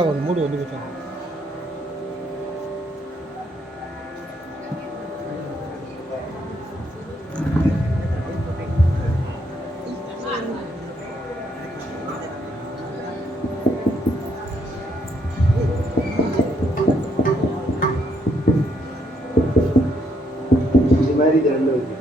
ஒரு மூடு வந்து வச்சாங்க. இது மாதிரி இது ரெண்டு வச்சு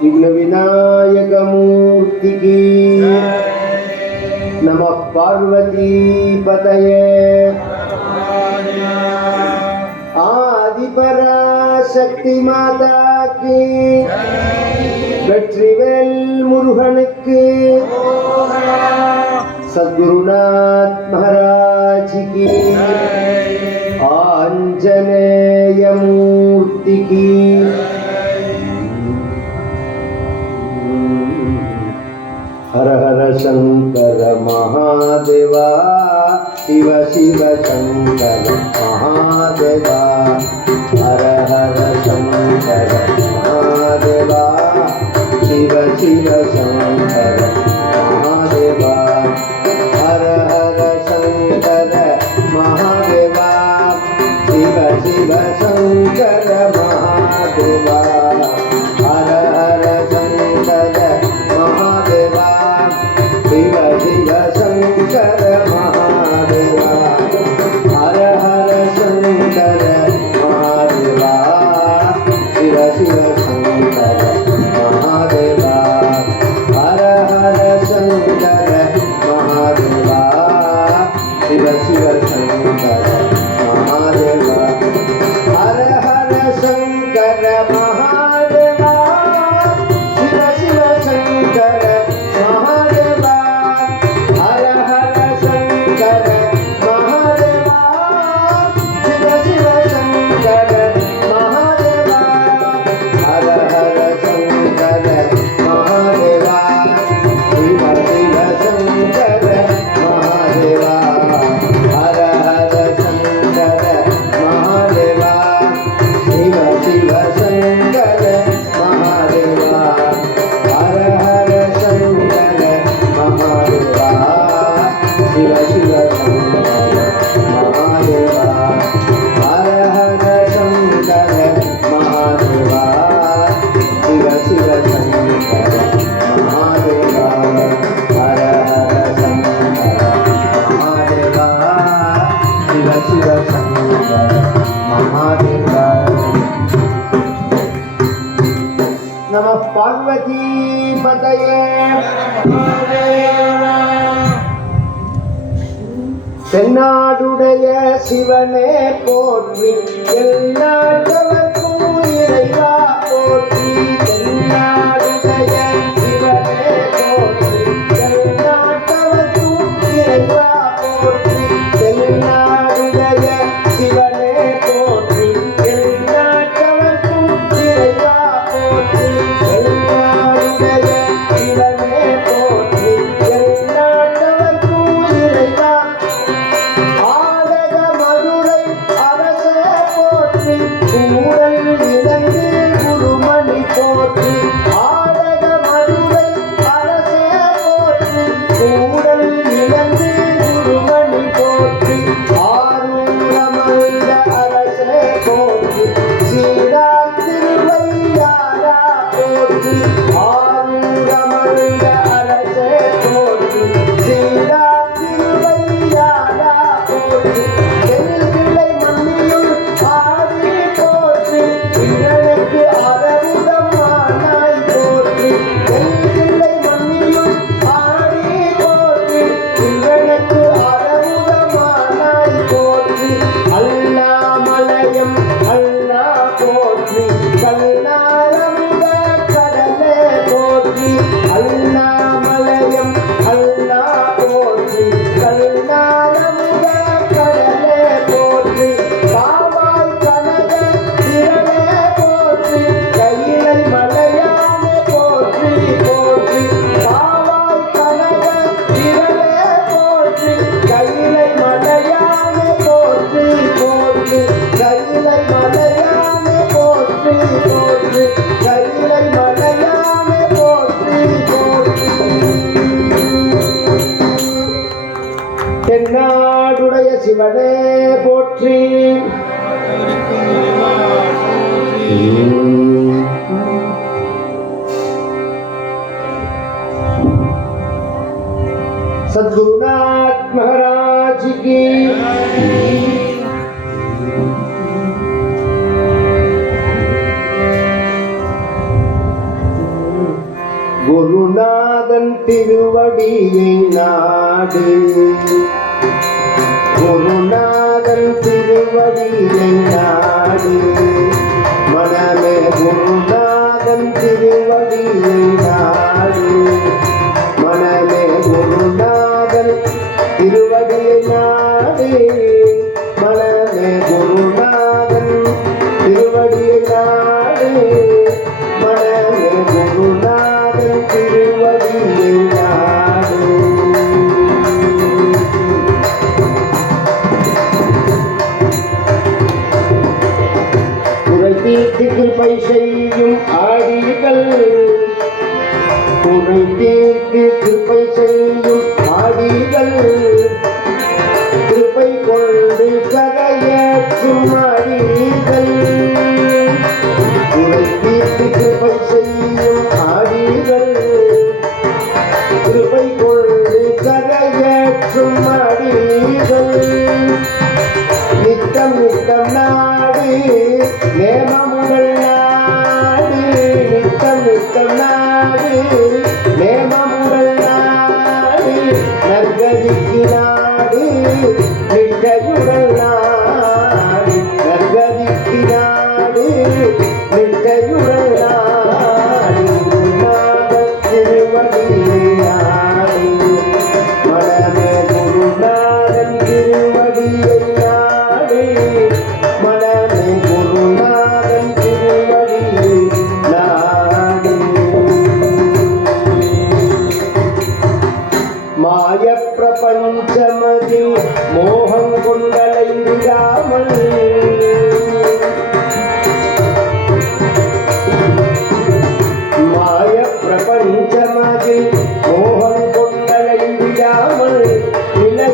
विघ्न विनायक मूर्ति की नमः पार्वती पतये आदि पराशक्ति माता की வெற்றிவேல் முருகனுக்கு सद्गुरुनाथ महाराज की आंजनेय मूर्ति की हर हर शंकर महादेवा शिव शिव शंकर महादेवा हर हर शंकर महादेवा शिव शिव शंकर महादेवा हर हर शंकर महादेवा शिव शिव शंकर महादेवा हर हर शंकर महादेवा शिव शिव शंकर महादेवा हर हर शंकर महादेवा शिव शिव शंकर महादेवा हर शिव शिव शंकर महादेवा हर हर शंकर महादेवा शिव शिव शंकर महादेवा हर हर शंकर महादेवा शिव शिव शंकर महादेवा नमः पार्वती पतये தென்னாடுடைய சிவனே போற்றி எல்லாத்தவர்க்கும் இறைவா போற்றி தென்னாடுடைய சிவனே போற்றி எல்லாத்தவர்க்கும் இறைவா போற்றி தென்னாடுடைய சிவனே போற்றி எல்லாத்தவர்க்கும் இறைவா போற்றி தென்னாடுடைய சிவனே போற்றி எல்லாத்தவர்க்கும் இறைவா கூடல் இழந்து குருமணி போற்றி ஆடக மதுரை அரசே போற்றி கூடல் இழந்து குருமணி போற்றி ஆரூரமல்ல அரசே போற்றி சீரா திருவையாரா போற்றி ஆரூரமல்ல அரசே போற்றி சீரா திருவையாரா போற்றி தென்கிளை மண்ணியுள் ஆடி போற்றி எங்களுக்கு அரவிதமானாய் போற்றி தென்கிளை மண்ணியுள் ஆடி போற்றி எங்களுக்கு அரவிதமானாய் போற்றி அல்லாமலயம் அல்லா போற்றி கல்லாரமுத கடலே போற்றி அல்லாமலயம் அல்லா போற்றி கல்லாரமுத கடலே போற்றி காவாய் கனக திரளே போற்றி கையிலை மலையானே போற்றி போற்றி காவாய் கனக திரளே போற்றி கையிலை மலையானே போற்றி போற்றி கையிலை மலையானே போற்றி போற்றி கையிலை மலையானே போற்றி போற்றி தென்னாடுடைய சிவனே போற்றி सद्गुरुनाथ महाराज की குருநாதன் திருவடியை நாடு குருநாதன் திருவடியை நாடு மனமே குருநாதன் திருவடியை நாடு மனமே குருநாதன் திருவடியை நாடு மனமே குருநாதன் திருவடியை நாடு மனமே குருநாதன் திருவடியை நாடு குறை தீர்த்து கிருபை செய்யும் ஆடிகள் குறை தீர்த்து கிருபை செய்யும் ஆடிகள் கிருபை கொண்டு கரையேற்றும் ஆடிகள் குறை தீர்த்து கிருபை செய்யும் ஆடிகள் கிருபை கொண்டு கரையேற்றும் ஆடிகள் நித்தம் நித்தம் நாடு நேமமுடல் நாடு நித்தம் நித்தம் நாடு நேமமுடல் நாடு நற்கதிக்கு நாடு நிஷ்டையுடல் நாடு நற்கதிக்கு நாடு நிஷ்டையுடல் நாடு குருநாதன் திருவடியை நாடு மனமே குருநாதன் திருவடியை நாடு மனமே குருநாதன் திருவடியை நாடு மாய பிரபஞ்சமதில் மோகம் கொண்டலை விடாமல் மாய பிரபஞ்சமதில் மோகம் கொண்டலை விடாமல் நிலை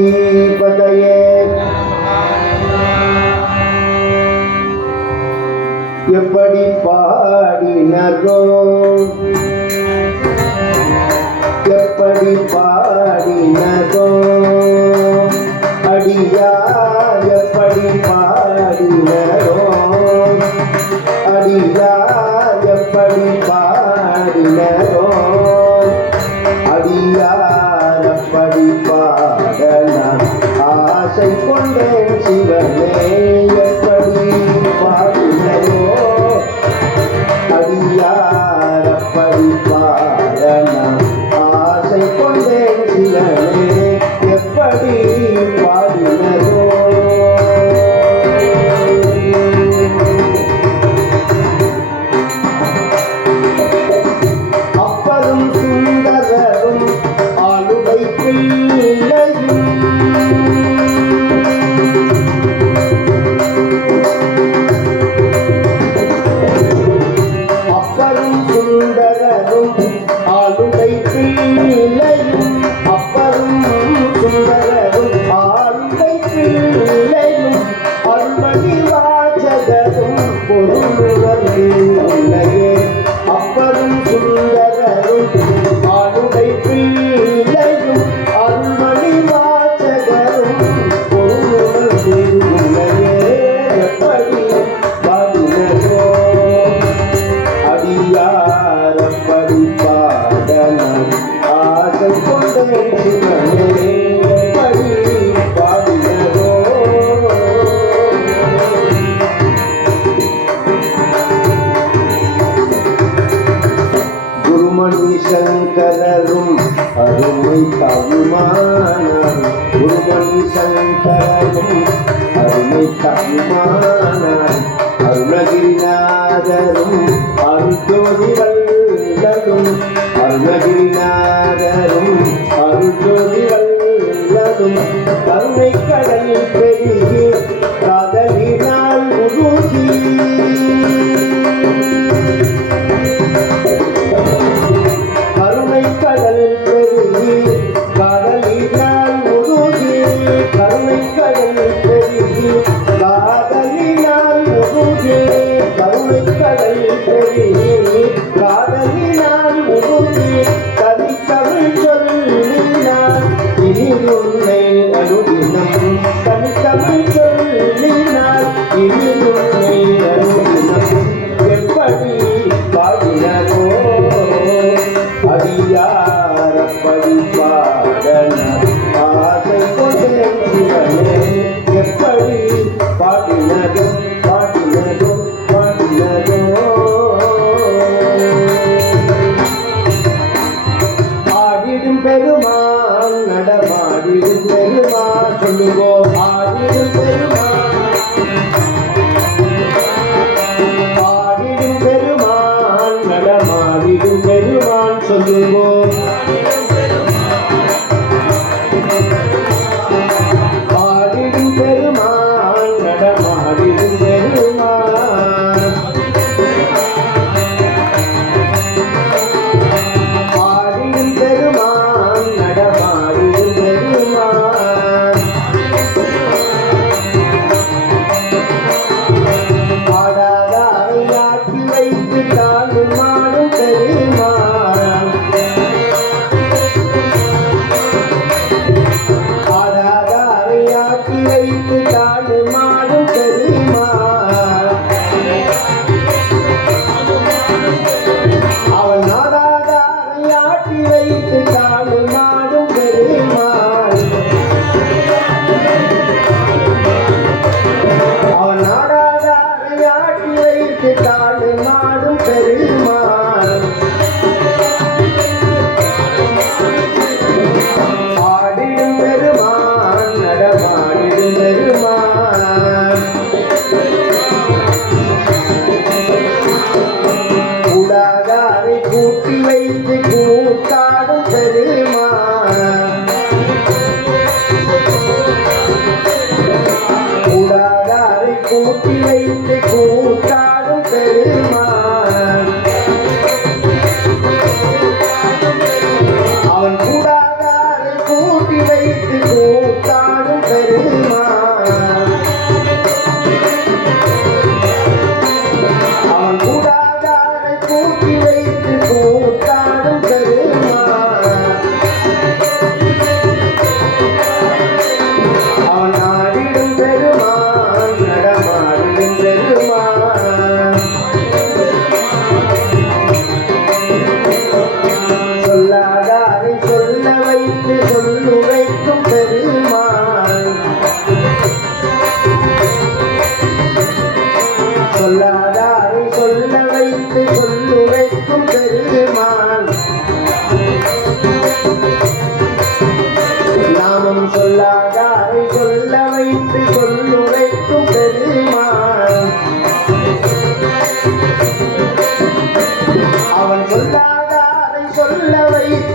பார்வதிபதையே எப்படி பாடினரோ எப்படி பாடினரோ அடியார் எப்படி பாடினரோ அடியார் எப்படி பாடினரோ அடியார் எப்படி பாடலாம் ஆசை கொண்டேன் சிவனே எப்படி பாடினரோ அடியார் எப்படி பாடலாம் ஆசை கொண்டேன் சிவனே எப்படி பாடினரோ அப்பரும் சுந்தரரும் ஆளுகை பிள்ளையும் அப்பரும் சுந்தரரும் ஆளுகை பிள்ளையும் அப்பரும் சுந்தரரும் ஆளுகை பிள்ளையும் அருள்மணி வாசகரும் பொருளுவது இல்லையே அப்பரும் சுந்தரரும் ஆளுகை பிள்ளையும் அருள்மணி வாசகரும் பொருளுவது இல்லையே எப்படி பாடினரோ அடியார் அப்படி பாடலாம் ஆசை கொண்டேன் சிவனே எப்படி பாடினரோ குருமணி சங்கரரும் அருமை தகுமானார் குருமணி சங்கரரும் அருமை தகுமானார் அருணகிரிநாதரும் அருஜோதி வல்லதும் அருணகிரிநாதரும் அருஜோதி வல்லதும் கருணை கடல் பெருகி காதலினால் உருகி கருணை கடல் பெருகி காதலினால் உருகி கருணை கடல் பெருகி காதலினால் உருகி கருணை கடல் பெருகி காதலினால் உருகி தனித்தமிழ் சொல்லினார் இனி உன்னை அனுதினம் தனித்தமிழ் சொல்லினார் இனி உன்னை அனுதினம் எப்படி பாடினரோ அடியார் அப்படி பாடலாம் ஆசை கொண்டேன் சிவனே எப்படி பாடினரோ பாடினரோ பாடினரோ ஆடிடும் பெருமான் நடமாடிடும் பெருமான் சொல்லுங்கோ ஆடிடும் பெருமான் ஆடிடும் பெருமான் நடமாடிடும் பெருமான் சொல்லுங்கோ ஆடிடும் பெருமான் நடமாடிடும் பெருமான் ஆடிடும் பெருமான் நடமாடிடும் பெருமான் ஆடாத அறையாட்டி வைத்து தாழும் மாடும் பெருமான் ஆடாத அறையாட்டி வைத்து தாழும் மாடும் பெருமான் அவன் நாடாத அறையாட்டி வைத்து தாழும் மாடும் பெருமான் அவன் நாடாத அறையாட்டி வைத்து தாழும் மாடும் பெருமான் ஆடிடும் பெருமான் நடமாடிடும் பெருமான் கூடாதாரை கூட்டி வைத்து கூத்தாடும் பெருமான் கூடாதாரை கூட்டி வைத்து கூத்தாடும் பெருமான் அவன் கூடாதாரை கூட்டி வைத்து கூத்தாடும்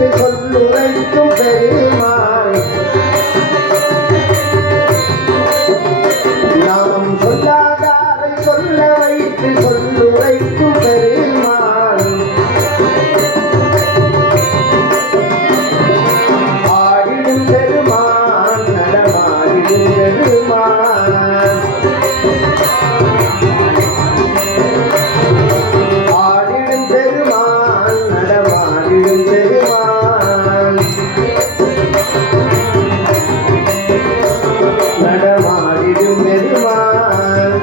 வைத்து சொல்லுரைக்கும் பெருமான் நாமம் சொல்லாதாரை சொல்ல வைத்து சொல்லுரைக்கும் பெருமான் ஆடிடும் பெருமான் நடமாடிடும் பெருமான் ஆடிடும் பெருமான் நடமாடிடும் பெருமான் நடமாடிடும் பெருமான்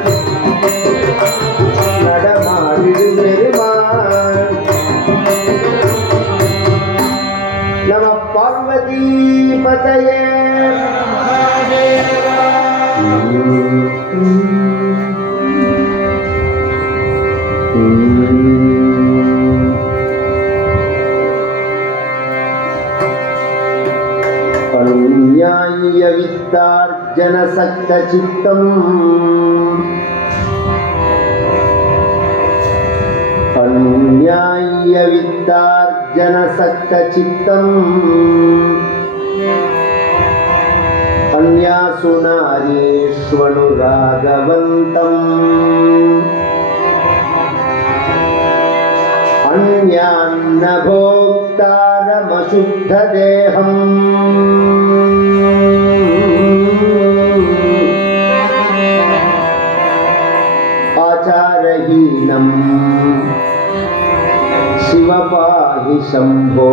நடமாடிடும் பெருமான் நம பார்வதி பதயே अनुन्याय्य वित्तार्जन सक्त चित्तम् अनुन्याय्य वित्तार्जन सक्त चित्तम् अन्यासु नारीष्वनुरागवन्तम् अन्यान्न भोक्तारमशुद्धदेहम् आचारहीनम् शिव पाहि शम्भो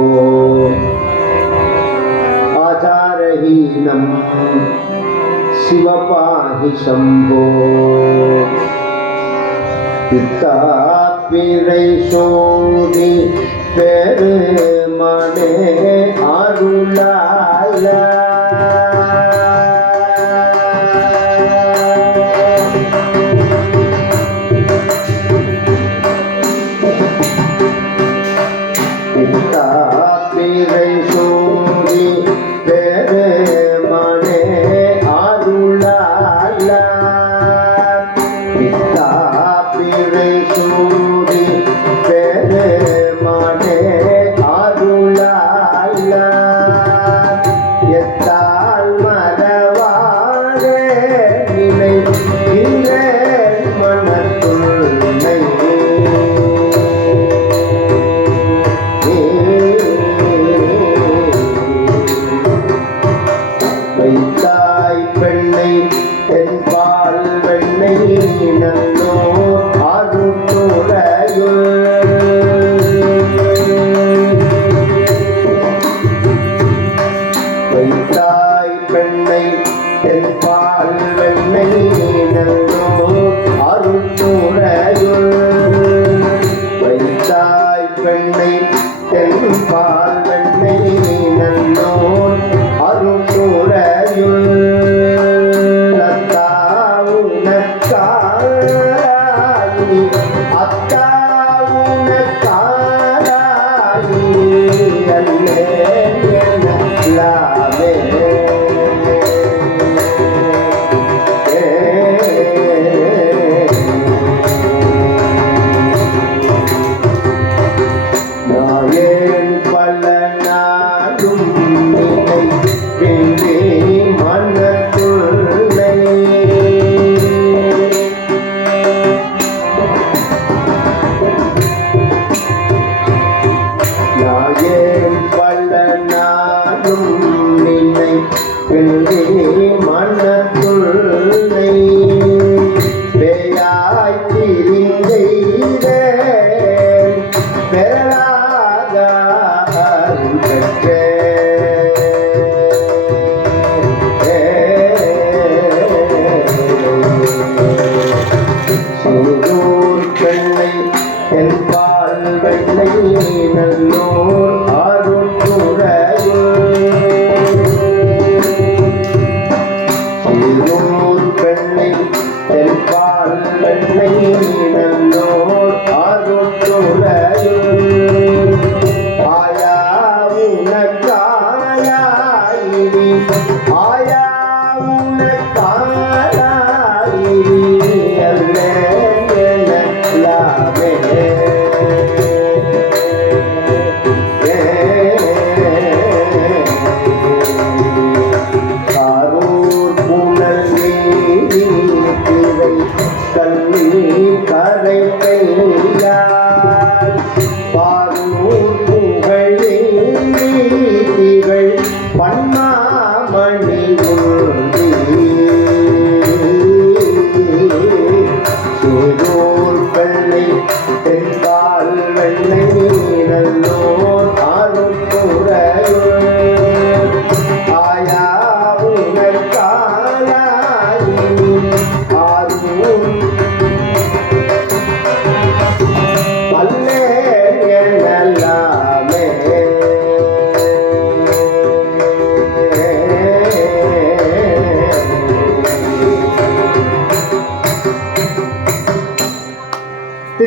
आचारहीनम् शिव पाहि शम्भो பிறை சோதி பெருமனே அருளால பிறை சோதி பெருமனே அருளால பிறை சூடி பெருமானே அருளால எத்தால் மறவாரே நினைக்கின்ற மனத்துள்ளை வைத்தாய் பெண்ணை தென்பால் வெண்ணை நல்லோ வைத்தாய் பெண்ணை தென்பால் வெண்ணை நல்லோ அருட்டுரையுள் வைத்தாய் பெண்ணை தென்பால் வெண்ணை நல்லோ அருட்டுரையுள் மனத்துள்ளை பேயாய் திரிந்தெய்த பெறலாக பெற்ற சூதூர் பெண்ணை என்பால் வெள்ளை நல்லோர் அருட்குறையுள் பெண்ணை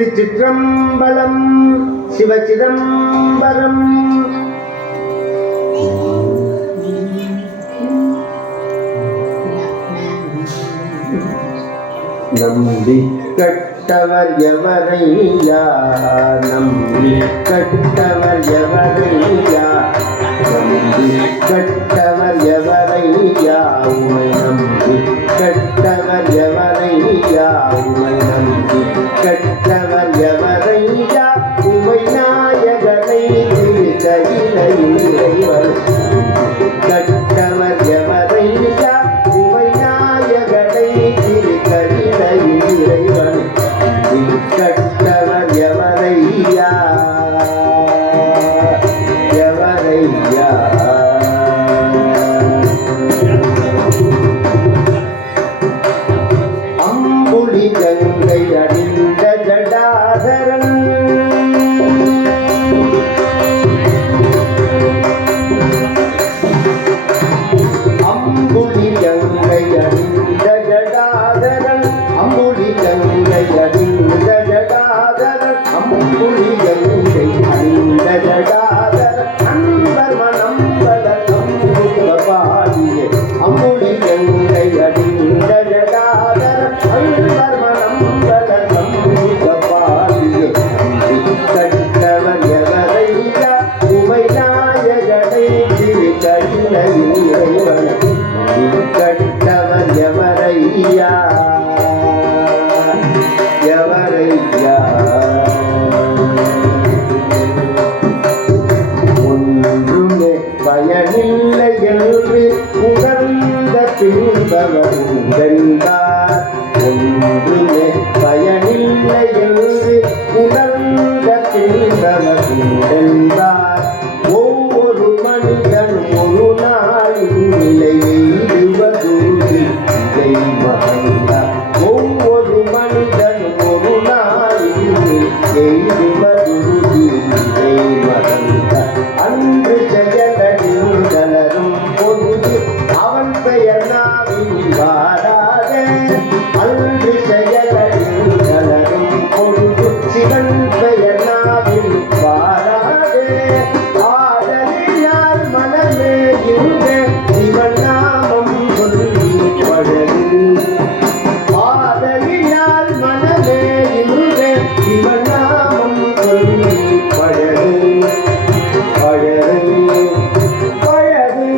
திருச்சிற்றம்பலம் சிவசிதம்பரம். நம்பி கட்டவர் எவரையா, நம்பி கட்டவர் எவரையா, நம்பி கட்டவர் எவரையா, உமை நம்பி கட்டவர் எவரையா, உமை நம்பி கட்டவர் எவரையா, உமை நாயகனை திருக்கையிலை இறைவர் கட்டவர் எவரையா, உமை நாயகனை திருக்கையிலை இறைவன் கட்டவர் எவரையா, எவரையா. அம்புலி கங்கை அணிந்த ஜடாதரன், அம்புலி கங்கை அணிந்த ஜடாதரன், அம்புலி கங்கை அணிந்த ஜடாதரன், அம்புலி கங்கை அணிந்த ஜடாதரன், அன்பர் மனம் வளர்க்கும் பாடியே, அம்புலி கங்கை அணிந்த ஜடாதரன், அன்பர் மனம் வளர்க்கும் பாடியே, கட்டவர் எவரையா, உமை நாயகனை திருக்கையிலை இறைவன் கட்டவர் எவரையா, எவரையா. ஒன்றுமே பயனில்லை என்று உணர்ந்த பின்பவர் உண்டென்றார், ஒன்றுமே பயனில்லை என்று உணர்ந்த பின்பவர் உண்டென்றார், ஒவ்வொரு மனிதன் ஒரு நாளின் நிலையை எழுவதுண்டு இதை மறந்தார், ஒவ்வொரு மனிதன் ஒரு நாளின் எழுவதுண்டு இதை மறந்தார், அன்று செயலில் கலரும் பொழுது அவன் பெயர் நாவில் வாராத, அன்று செயலில் கலரும் பொழுது சிவன் பெயர் நாவில் வாராதே, ஆதலினால் மனமே இந்த சிவன் நாமம் சொல்லி பழகு, ஆதலினால் மனமே இந்த சிவன் நாமம் சொல்லி பழகு, பழகு, பழகு,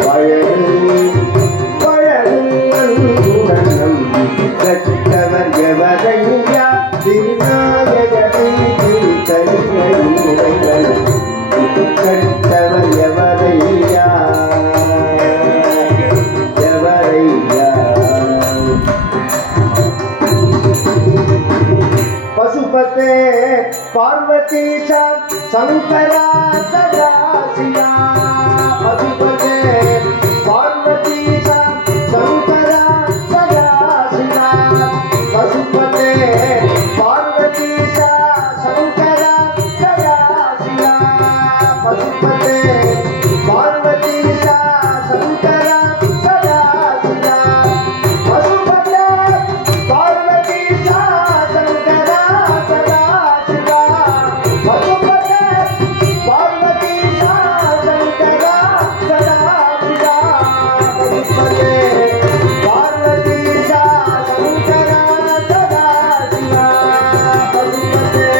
பழகு, பழகு. அன்புடன் நம்பி கட்டவர் எவரையா, திருநாயகனை திருக்கையிலை இறைவன் கட்டவர் எவரையா, எவரையா. பசுபதே பார்வதீசா சங்கரா சதாசிவா, பசுபதே பார்வதீசா சங்கரா சதாசிவா, பசுபதே பார்வதீசா சங்கரா சதாசிவா, பசுபதே பார்வதீசா சங்கரா சதாசிவா, பசுபதே பார்வதீசா சங்கரா சதாசிவா, பசுபதே பார்வதீசா சங்கரா சதாசிவா, பசுபதே பார்வதீசா சங்கரா சதாசிவா, பசுபதே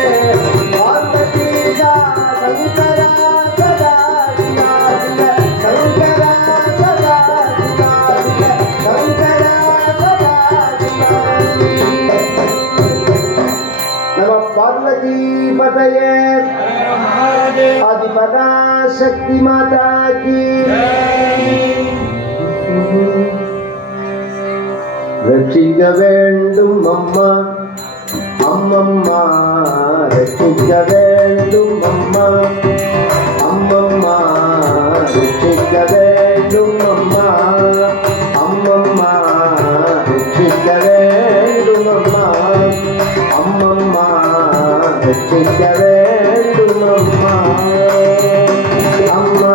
பார்வதீசா சங்கரா சதாசிவா, சங்கரா சதாசிவா, சங்கரா சதாசிவா. நம பார்வதி பதயே, ஆதிபராசக்தி மாதா கி. ரட்சிக்க வேண்டும் அம்மா, அம்மம்மா ரட்சிக்க வேண்டும் அம்மா, அம்மம்மா ரட்சிக்க வேண்டும் அம்மா, அம்மம்மா ரட்சிக்க வேண்டும் அம்மா, அம்மம்மா ரட்சிக்க வேண்டும் அம்மா, அம்மா.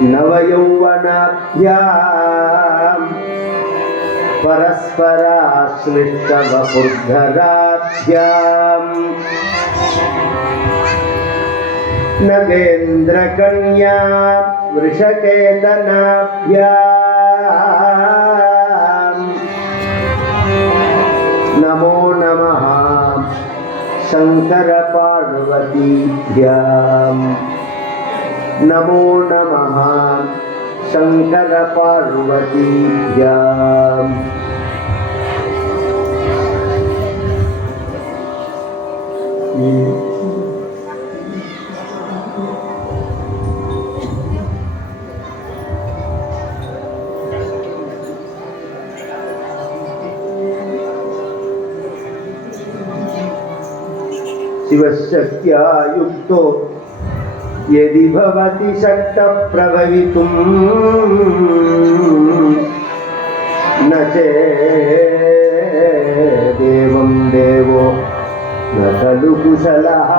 नवयौवनाभ्याम् परस्पराश्लिष्टवपुर्धराभ्याम् नगेन्द्रकन्या वृषकेतनाभ्याम् नमो नमः शङ्करपार्वतीभ्याम् नमो नमः शङ्करपार्वतीभ्याम् शिवशक्त्या युक्तो यदि भवति शक्तः प्रभवितुम् न चेदेवं देवो न खलु कुशलः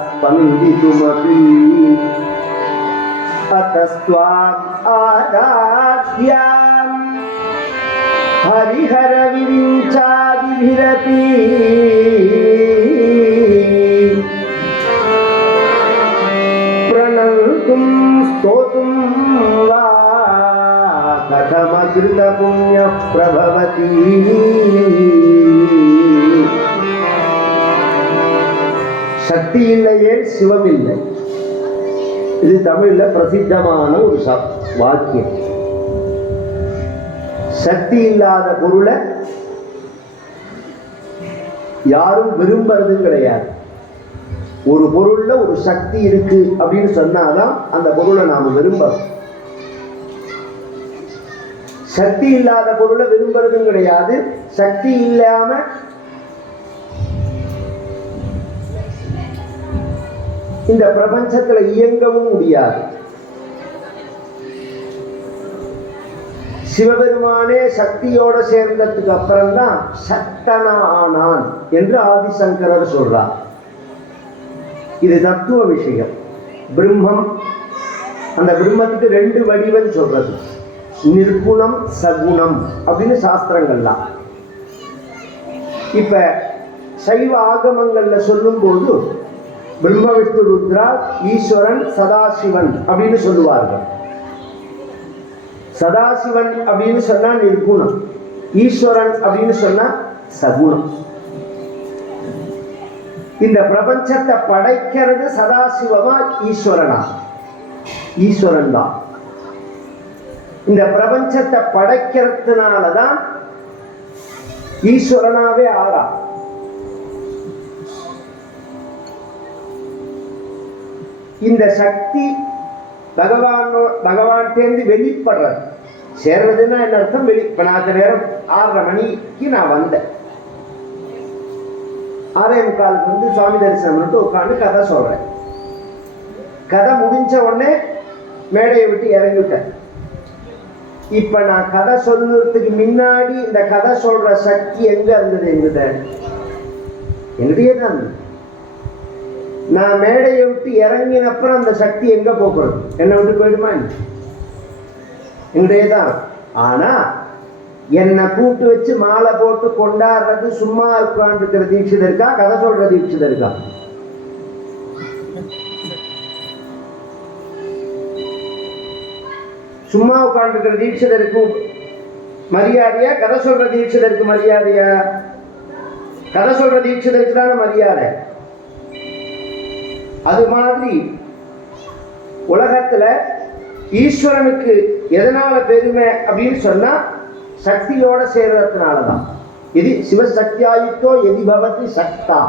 स्पन्दितुमपि अतस्त्वाम् आराध्याम् हरिहरविरिञ्चादिभिरपि स्तोतुं वा कथमकृतपुण्यः प्रभवति சக்தி இல்லையே சிவம் இல்லை. இது தமிழ்ல பிரசித்தமான ஒரு வாக்கியம். சக்தி இல்லாத பொருளை யாரும் விரும்புறது கிடையாது. ஒரு பொருள்ல ஒரு சக்தி இருக்கு அப்படின்னு சொன்னாதான் அந்த பொருளை நாம விரும்புறோம். சக்தி இல்லாத பொருளை விரும்புறதும் கிடையாது. சக்தி இல்லாம இந்த பிரபஞ்சத்துல இயங்கவும் முடியாது. சிவபெருமானே சக்தியோட சேர்ந்ததுக்கு அப்புறம்தான் சக்தனா ஆனான் என்று ஆதிசங்கரர் சொல்றார். இது தத்துவ விஷயம். பிரம்மம், அந்த பிரம்மத்துக்கு ரெண்டு வடிவம் சொல்றது, நிர்குணம் சகுணம் அப்படின்னு சாஸ்திரங்கள்லாம். இப்ப சைவ ஆகமங்கள்ல சொல்லும் போது பிரம்ம விஷ்ணு ருத்ரா ஈஸ்வரன் சதாசிவன் அப்படின்னு சொல்லுவார்கள். சதாசிவன் அப்படின்னு சொன்னா நிர்குணம், ஈஸ்வரன் அப்படின்னு சொன்னா சகுணம். இந்த பிரபஞ்சத்தை படைக்கிறது சதாசிவமா ஈஸ்வரனா? ஈஸ்வரன் தான். இந்த பிரபஞ்சத்தை படைக்கிறதுனாலதான் ஈஸ்வரனாவே ஆறா. இந்த சக்தி பகவான்கிட்டேருந்து வெளிப்படுறது. சேர்றதுன்னா என்ன அர்த்தம்? இப்ப நான் நேரம் 6:30 மணிக்கு நான் வந்தேன். 6:45 வந்து சுவாமி தரிசனம் பண்ணிட்டு உட்காந்து கதை சொல்றேன். கதை முடிஞ்ச உடனே மேடையை விட்டு இறங்கிவிட்டேன். இப்ப நான் கதை சொல்றதுக்கு முன்னாடி இந்த கதை சொல்ற சக்தி எங்க இருந்தது? எங்கிட்டே தான். நான் மேடையை விட்டு இறங்கினப்புறம் அந்த சக்தி எங்க போக்குறது? என்னை விட்டு போயிடுமா? எங்கிட்டே தான். ஆனா என்னை கூப்பிட்டு வச்சு மாலை போட்டு கொண்டாடுறது, சும்மா உட்காந்துருக்கிற தீட்சிதர் இருக்கா, கதை சொல்ற தீட்சிதர் இருக்கா? சும்மா உட்காந்துருக்கிற தீட்சிதருக்கு மரியாதையா, கதை சொல்ற தீட்சிதருக்கு மரியாதையா? கதை சொல்ற தீட்சிதருக்கு தானே மரியாதை. அது மாதிரி உலகத்துல ஈஸ்வரனுக்கு எதனால பெருமை அப்படின்னு சொன்னா சக்தியோட சேர்றதுனாலதான். இது சிவசக்தியாயுக்தோ எதி பவதி சக்தா.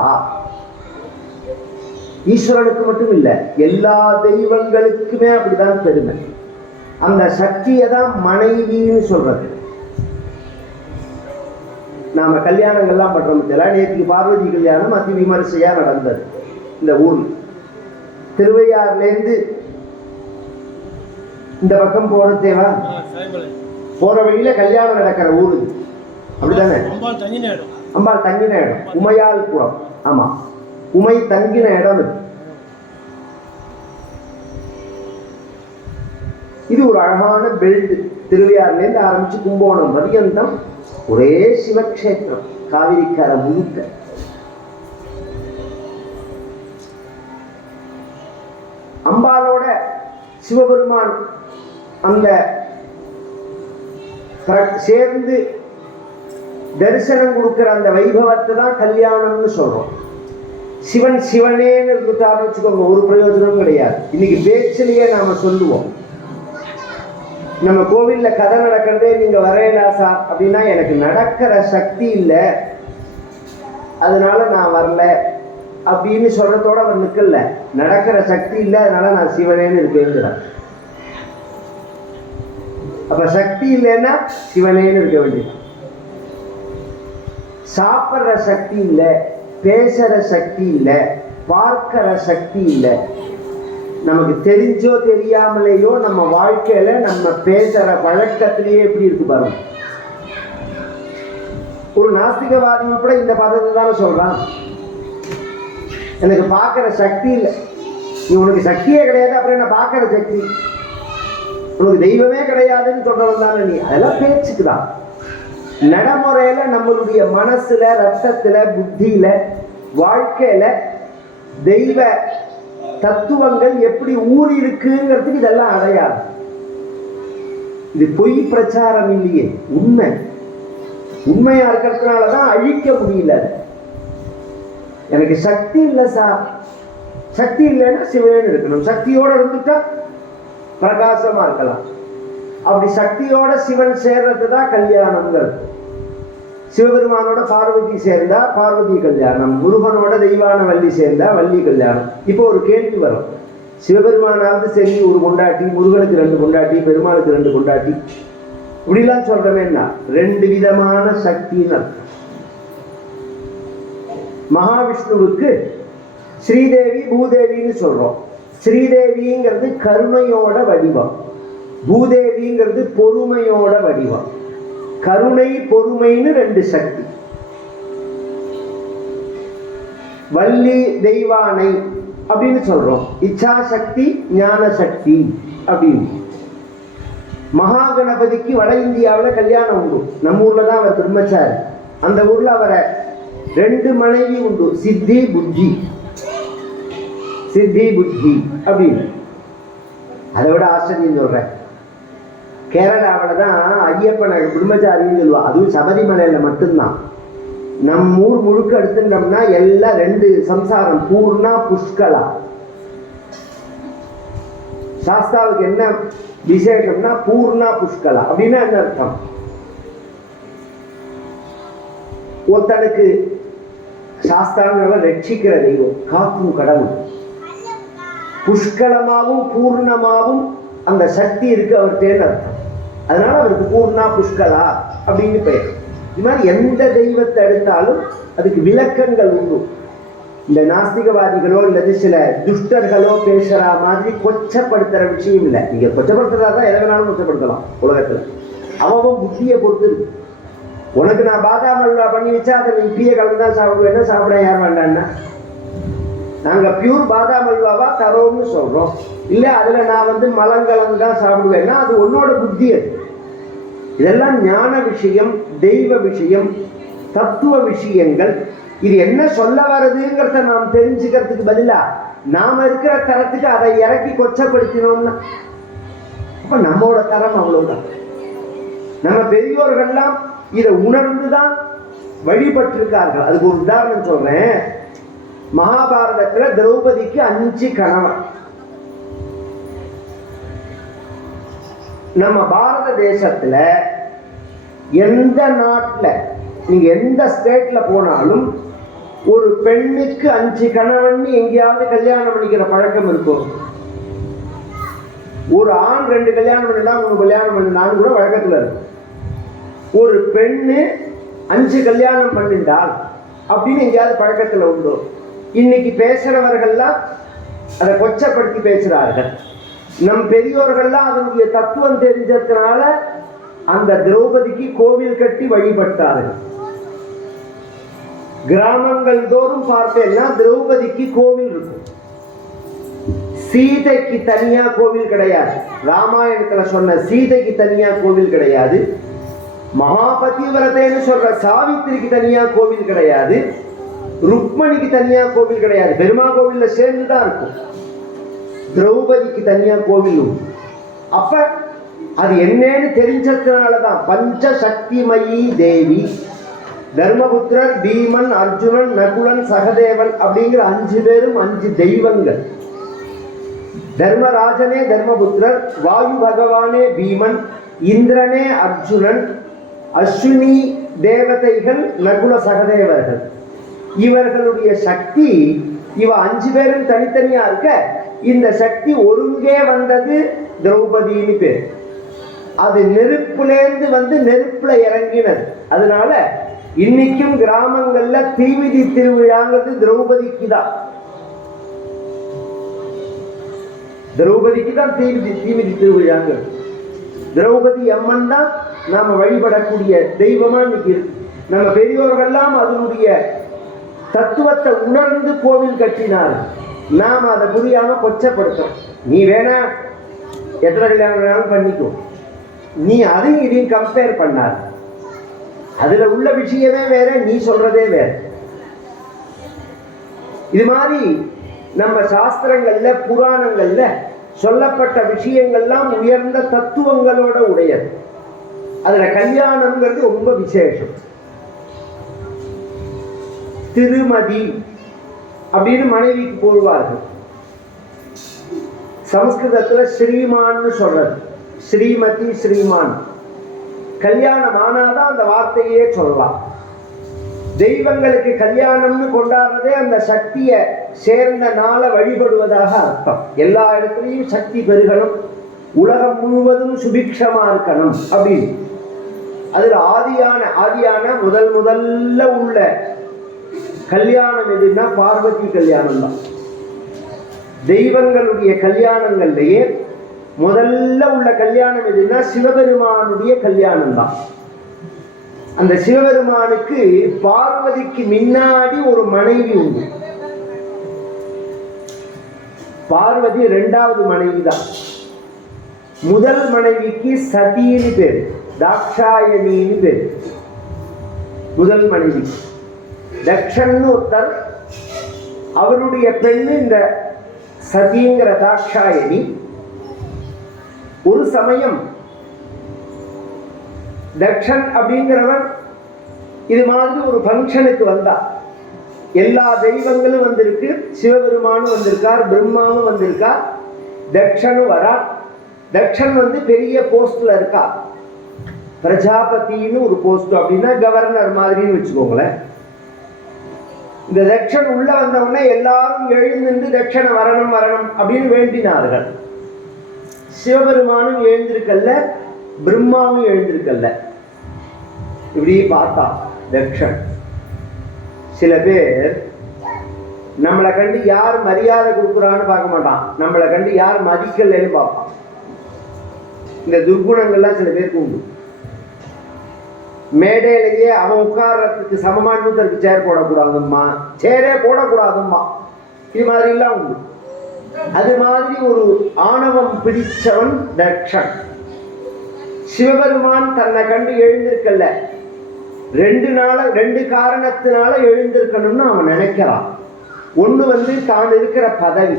ஈஸ்வரனுக்கு மட்டும் இல்ல, எல்லா தெய்வங்களுக்குமே அப்படிதான் பெருமை. அந்த சக்தியை தான் மனைவின்னு சொல்றது. நாம கல்யாணங்கள்லாம் பண்றோம். நேற்றுக்கு பார்வதி கல்யாணம் அதி விமரிசையா நடந்தது இந்த ஊர்ல. திருவையாறுலேருந்து இந்த பக்கம் போற தேவா போற வழியில கல்யாணம் நடக்கிற ஊரு அப்படித்தானே? அம்பாள் தங்கின இடம் உமையாள்புரம். ஆமா, உமை தங்கின இடம். இது ஒரு அழகான பெல்ட். திருவையாறுலேருந்து ஆரம்பிச்சு கும்போணம் பரியந்தம் ஒரே சிவக்ஷேத்திரம், காவிரிக்கரை முழுக்க. அம்பாலோட சிவபெருமான் அந்த சேர்ந்து தரிசனம் கொடுக்கிற அந்த வைபவத்தை தான் கல்யாணம்னு சொல்றோம். சிவன் சிவனேன்னு இருந்துட்டாருன்னு வச்சுக்கோங்க, ஒரு பிரயோஜனமும் கிடையாது. இன்னைக்கு பேச்சிலேயே நாம சொல்லுவோம், நம்ம கோவில்ல கதை நடக்கிறதே நீங்க வரையலா சார் அப்படின்னா, எனக்கு நடக்கிற சக்தி இல்லை அதனால நான் வரல அப்படின்னு சொல்றதோட அவர் நிக்கல. நடக்கிற சக்தி இல்லை அதனால நான் சிவனேன்னு இருக்கேங்கிறார். அப்ப சக்தி இல்லைன்னா சிவனேன்னு இருக்க வேண்டியது. சாப்பிட்ற சக்தி இல்லை, பேசுற சக்தி இல்லை, பார்க்கிற சக்தி இல்லை. நமக்கு தெரிஞ்சோ தெரியாமலேயோ நம்ம வாழ்க்கையில நம்ம பேசுற வழக்கத்திலேயே எப்படி இருக்கு பாருங்க. ஒரு நாஸ்திகவாதி கூட இந்த பதத்தை தானே சொல்றான், எனக்கு பார்க்கிற சக்தி இல்லை. நீ உனக்கு சக்தியே கிடையாது, அப்புறம் என்ன பார்க்கிற சக்தி? உனக்கு தெய்வமே கிடையாதுன்னு சொல்றவன் தானே நீ. அதெல்லாம் பேச்சுக்குதான். நடைமுறையில நம்மளுடைய மனசுல, ரத்தத்துல, புத்தியில, வாழ்க்கையில தெய்வ தத்துவங்கள் எப்படி ஊறி இருக்குங்கிறதுக்கு இதெல்லாம் அடையாது. இது பொய் பிரச்சாரம் இல்லையே, உண்மை. உண்மையா இருக்கிறதுனாலதான் அழிக்க முடியல. எனக்கு சக்தி இல்லை சார், சக்தி இல்லைன்னா சிவனேன்னு இருக்கணும். சக்தியோட இருந்துட்டா பிரகாசமா இருக்கலாம். அப்படி சக்தியோட சிவன் சேர்றது தான் கல்யாணம்ங்கிறது. சிவபெருமானோட பார்வதி சேர்ந்தா பார்வதி கல்யாணம், முருகனோட தெய்வான வள்ளி சேர்ந்தா வள்ளி கல்யாணம். இப்போ ஒரு கேள்வி வரும், சிவபெருமானாவது சரி ஒரு கொண்டாட்டி, முருகனுக்கு 2 கொண்டாட்டி, பெருமாளுக்கு 2 கொண்டாட்டி, இப்படிலாம் சொல்றவேன்னா 2 விதமான சக்தின்னு அர்த்தம். மகாவிஷ்ணுவுக்கு ஸ்ரீதேவி பூதேவின்னு சொல்றோம். ஸ்ரீதேவிங்கிறது கருணையோட வடிவம், பூதேவிங்கிறது பொறுமையோட வடிவம். கருணை பொறுமைன்னு 2 சக்தி. வள்ளி தெய்வானை அப்படின்னு சொல்றோம், இச்சா சக்தி ஞான சக்தி அப்படின்னு. மகாகணபதிக்கு வட இந்தியாவில் கல்யாணம் உண்டு. நம்ம ஊர்ல தான் அவர் பிரம்மச்சாரி. அந்த ஊர்ல அவரை 2 மனைவி உண்டு, சித்தி புத்தி, சித்தி புத்தி அப்படின்னு. அதை விட ஆச்சரியம் சொல்றேன், கேரளாவில் தான் ஐயப்பனை பிரம்மச்சாரின்னு சொல்லுவான். அதுவும் சபரிமலையில மட்டும்தான். நம்ம ஊர் முழுக்க எடுத்துட்டோம்னா எல்லாம் 2 சம்சாரம், பூர்ணா புஷ்கலா. சாஸ்தாவுக்கு என்ன விசேஷம்னா பூர்ணா புஷ்கலா அப்படின்னா என்ன அர்த்தம்? ஒருத்தனுக்கு சாஸ்தாங்கிறவர் ரட்சிக்கிற தெய்வம், காக்கும் கடவுள். புஷ்கலமாவும் பூர்ணமாவும் அந்த சக்தி இருக்கு அவர்கிட்டேன்னு அர்த்தம். அதனால அவருக்கு பூர்ணா புஷ்கலா அப்படின்னு பெயர். இது மாதிரி எந்த தெய்வத்தை எடுத்தாலும் அதுக்கு விளக்கங்கள் உண்டு. இந்த நாஸ்திகவாதிகளோ இல்லது சில துஷ்டர்களோ பேசுற மாதிரி கொச்சப்படுத்துற விஷயம் இல்லை. நீங்க கொச்சப்படுத்துறதா எதை வேணாலும் கொச்சப்படுத்தலாம் உலகத்துல. அவன் புத்தியை பொறுத்து இருக்கு. உனக்கு நான் பாதாம் அல்வா பண்ணி வச்சா அதை இப்படியே கலந்துதான் சாப்பிடுவேன்னா சாப்பிட யார் வேண்டான்னா, நாங்க பியூர் பாதாம் அல்வாவா தரோம்னு சொல்றோம். இல்ல அதுல நான் மலங்கலந்து தான் சாப்பிடுவேன்னா அது உன்னோட புத்தி. அது இதெல்லாம் ஞான விஷயம், தெய்வ விஷயம், தத்துவ விஷயங்கள். இது என்ன சொல்ல வருதுங்கிறத நாம் தெரிஞ்சுக்கிறதுக்கு பதிலா நாம இருக்கிற தரத்துக்கு அதை இறக்கி கொச்சப்படுத்தினோம்னா அப்ப நம்மளோட தரம் அவ்வளவுதான். நம்ம பெரியோர்கள்லாம் இதை உணர்ந்துதான் வழிபட்டிருக்கார்கள். அதுக்கு ஒரு உதாரணம் சொல்றேன். மகாபாரதத்துல திரௌபதிக்கு 5 கணவன். நம்ம பாரத தேசத்துல எந்த நாட்டுல நீங்க எந்த ஸ்டேட்ல போனாலும் ஒரு பெண்ணுக்கு 5 கணவன் எங்கேயாவது கல்யாணம் பண்ணிக்கிற பழக்கம் இருக்கும். ஒரு ஆண் 2 கல்யாணம் பண்ணலாம், 3 கல்யாணம் பண்ணலாம் கூட வழக்கத்துல இருக்கும். ஒரு பெண்ணு 5 கல்யாணம் பண்ணிட்டால் அப்படின்னு எங்கேயாவது பழக்கத்துல உண்டோ? இன்னைக்கு பேசுறவர்கள்லாம் அதை கொச்சப்படுத்தி பேசுறார்கள். நம் பெரியோர்கள்லாம் அதனுடைய தத்துவம் தெரிஞ்சதுனால அந்த திரௌபதிக்கு கோவில் கட்டி வழிபட்டார்கள். கிராமங்கள் தோறும் பார்த்தேன்னா திரௌபதிக்கு கோவில் இருக்கும். சீதைக்கு தனியா கோவில் கிடையாது. ராமாயணத்துல சொன்ன சீதைக்கு தனியா கோவில் கிடையாது. மகாபதிவிரதேன்னு சொல்ற சாவித்திரிக்கு தனியா கோவில் கிடையாது. ருக்மணிக்கு தனியா கோவில் கிடையாது. பெருமா கோவில்ல சேர்ந்துதான் இருக்கும். திரௌபதிக்கு தனியா கோவில் உண்டு. அப்ப அது என்னன்னு தெரிஞ்சதுனாலதான் பஞ்சசக்திமயி தேவி, தர்மபுத்திரர், பீமன், அர்ஜுனன், நகுலன், சகதேவன் அப்படிங்கிற 5 பேரும் 5 தெய்வங்கள். தர்மராஜனே தர்மபுத்திரர், வாயு பகவானே பீமன், இந்திரனே அர்ஜுனன், அஸ்வினி தேவதைகள் நகுல சகதேவர்கள். இவர்களுடைய சக்தி இவ 5 பேரும் தனித்தனியா இருக்க இந்த சக்தி ஒருங்கே வந்தது திரௌபதினு பேர். அது நெருப்புலேந்து வந்து நெருப்புல இறங்கினது. அதனால இன்னைக்கும் கிராமங்கள்ல தீமிதி திருவிழாங்கிறது திரௌபதிக்கு தான். திரௌபதிக்கு தான் தீமிதி திருவிழாங்கிறது. திரௌபதி அம்மன் தான் நாம வழிபடக்கூடிய தெய்வமா இன்னைக்கு இருக்கு. நம்ம பெரியோர்கள்லாம் அதனுடைய தத்துவத்தை உணர்ந்து கோவில் கட்டினார். நாம் அதை புரியாம கொச்சப்படுத்தோம். நீ வேணா எத்தனை கல்யாணம் வேணாலும் பண்ணிக்கோ, நீ அதையும் இதையும் கம்பேர் பண்ணார். அதுல உள்ள விஷயமே வேற, நீ சொல்றதே வேற. இது மாதிரி நம்ம சாஸ்திரங்கள்ல புராணங்கள்ல சொல்லப்பட்ட விஷயங்கள்லாம் உயர்ந்த தத்துவங்களோட உடையது. அதுல கல்யாணம்ங்கிறது ரொம்ப விசேஷம். திருமதி அப்படின்னு மனைவிக்கு போடுவார்கள். சமஸ்கிருதத்துல ஸ்ரீமான்னு சொல்றது, ஸ்ரீமதி ஸ்ரீமான். கல்யாணம் ஆனாதான் அந்த வார்த்தையே சொல்லலாம். தெய்வங்களுக்கு கல்யாணம்னு கொண்டாடுறதே அந்த சக்தியை சேர்ந்த நாளை வழிபடுவதாக அர்த்தம். எல்லா இடத்துலையும் சக்தி பெருகணும், உலகம் முழுவதும் சுபிக்ஷமா இருக்கணும் அப்படின்னு. அதுல ஆதியான முதல்ல உள்ள கல்யாணம் எதுன்னா பார்வதி கல்யாணம் தான். தெய்வங்களுடைய கல்யாணங்கள்லயே முதல்ல உள்ள கல்யாணம் எதுன்னா சிவபெருமானுடைய கல்யாணம் தான். அந்த சிவபெருமானுக்கு பார்வதிக்கு முன்னாடி ஒரு மனைவி உண்டு. பார்வதி 2வது மனைவி தான். முதல் மனைவிக்கு சதின்னு பேரு, தாக்ஷாயணின்னு பேரு. முதல் மனைவி தக்ஷன்னு ஒருத்தர், அவருடைய பெண்ணு இந்த சதிங்கிற தாக்ஷாயணி. ஒரு சமயம் தக்ஷன் அப்படிங்கிறவன் இது மாதிரி ஒரு ஃபங்க்ஷனுக்கு வந்தா. எல்லா தெய்வங்களும் வந்திருக்கு, சிவபெருமானும் வந்திருக்கார், பிரம்மாவும் வந்திருக்கார், தக்ஷனும் வரா. தக்ஷன் வந்து பெரிய போஸ்ட்ல இருக்கா. பிரஜாபதினு ஒரு போஸ்ட், அப்படின்னா கவர்னர் மாதிரின்னு வச்சுக்கோங்களேன். இந்த தக்ஷன் உள்ள வந்த உடனே எல்லாரும் எழுந்து தக்ஷனை வரணும் வரணும் அப்படின்னு வேண்டினார்கள். சிவபெருமானும் எழுந்திருக்கல்ல, பிரம்மாவும் எழுந்திருக்கல்ல. இப்படி பார்த்தா தக்ஷன். சில பேர் நம்மளை கண்டு யார் மரியாதை கொடுக்குறான்னு பார்க்க மாட்டான், நம்மளை கண்டு யார் மதிக்கலன்னு பார்ப்பான். இந்த துர்குணங்கள்லாம் சில பேருக்கு உண்டு. மேடையிலேயே அவன் உட்கார்றதுக்கு சமமா இன்னொருத்தருக்கு சேர் போடக்கூடாதும்மா, சேரே போடக்கூடாதும்மா, இது மாதிரி எல்லாம் உண்டு. அது மாதிரி ஒரு ஆணவம் பிடிச்சவன் தக்ஷன். சிவபெருமான் தன்னை கண்டு எழுந்திருக்கல, 2 காரணத்தினால எழுந்திருக்கணும்னு அவன் நினைக்கிறான். ஒண்ணு வந்து தான் இருக்கிற பதவி,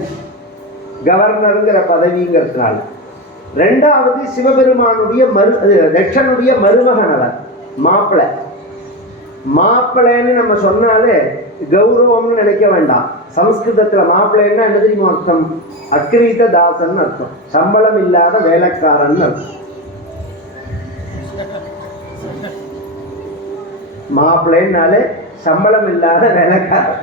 கவர்னருங்கிற பதவிங்கிறதுனால. 2வது சிவபெருமானுடைய தக்ஷனுடைய மருமகன் அவர், மாப்பிள்ளை. மாப்பிள்ளைன்னு நம்ம சொன்னாலே கௌரவம்னு நினைக்க வேண்டாம். சமஸ்கிருதத்துல மாப்பிள்ளைன்னா என்ன தெரியுமா அர்த்தம்? அக்ரீத தாசன் அர்த்தம், சம்பளம் இல்லாத வேலைக்காரன் அர்த்தம். மாப்பிள்ளைன்னாலே சம்பளம் இல்லாத வேலைக்காரன்.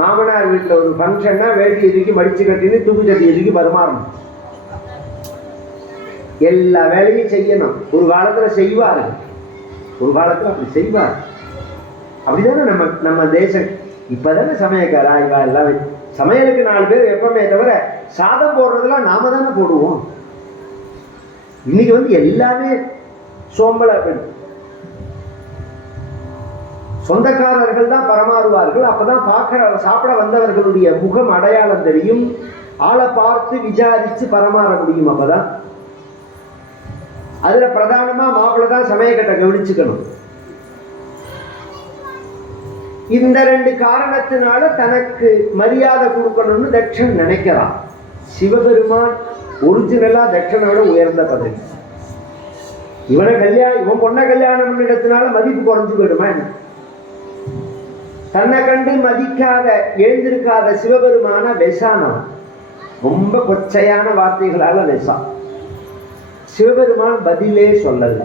மாமனார் வீட்டில் ஒரு ஃபங்க்ஷன்னா வேட்டி எதுக்கி மடிச்சு கட்டின்னு தூக்குச்சட்டி எதுக்கி பரிமாறணும், எல்லா வேலையும் செய்யணும். ஒரு காலத்துல செய்வாரு, ஒரு காலத்துல அப்படி செய்வார். அப்படிதானே நம்ம தேசம். இப்பதானே சமையக்காரா இவா எல்லாம் சமையலுக்கு 4 பேர் எப்பவுமே, தவிர சாதம் போடுறதுலாம் நாம தானே போடுவோம். இன்னைக்கு வந்து எல்லாமே சோம்பல பெண், சொந்தக்காரர்கள் தான் பரமாறுவார்கள். அப்பதான் சாப்பிட வந்தவர்களுடைய முகம் அடையாளம் தெரியும், ஆளை பார்த்து விசாரிச்சு பரமாற முடியும். அப்பதான் அதுல பிரதானமா மாப்பிள்ளை தான் சமயக்கட்டை கவனிச்சுக்கணும். இந்த 2 காரணத்தினால தனக்கு மரியாதை கொடுக்கணும்னு தட்சன் நினைக்கிறான். சிவபெருமான் ஒரிஜினலா தட்சனோட உயர்ந்த பதவி. இவன் பொண்ணை கல்யாணம் பண்ணிடத்தினால மதிப்பு குறைஞ்சு போயிடுமா என்ன? தன்னை கண்டு மதிக்காத எழுந்திருக்காத சிவபெருமான வெசானா, ரொம்ப கொச்சையான வார்த்தைகளால வெசா. சிவபெருமான் பதிலே சொல்லல.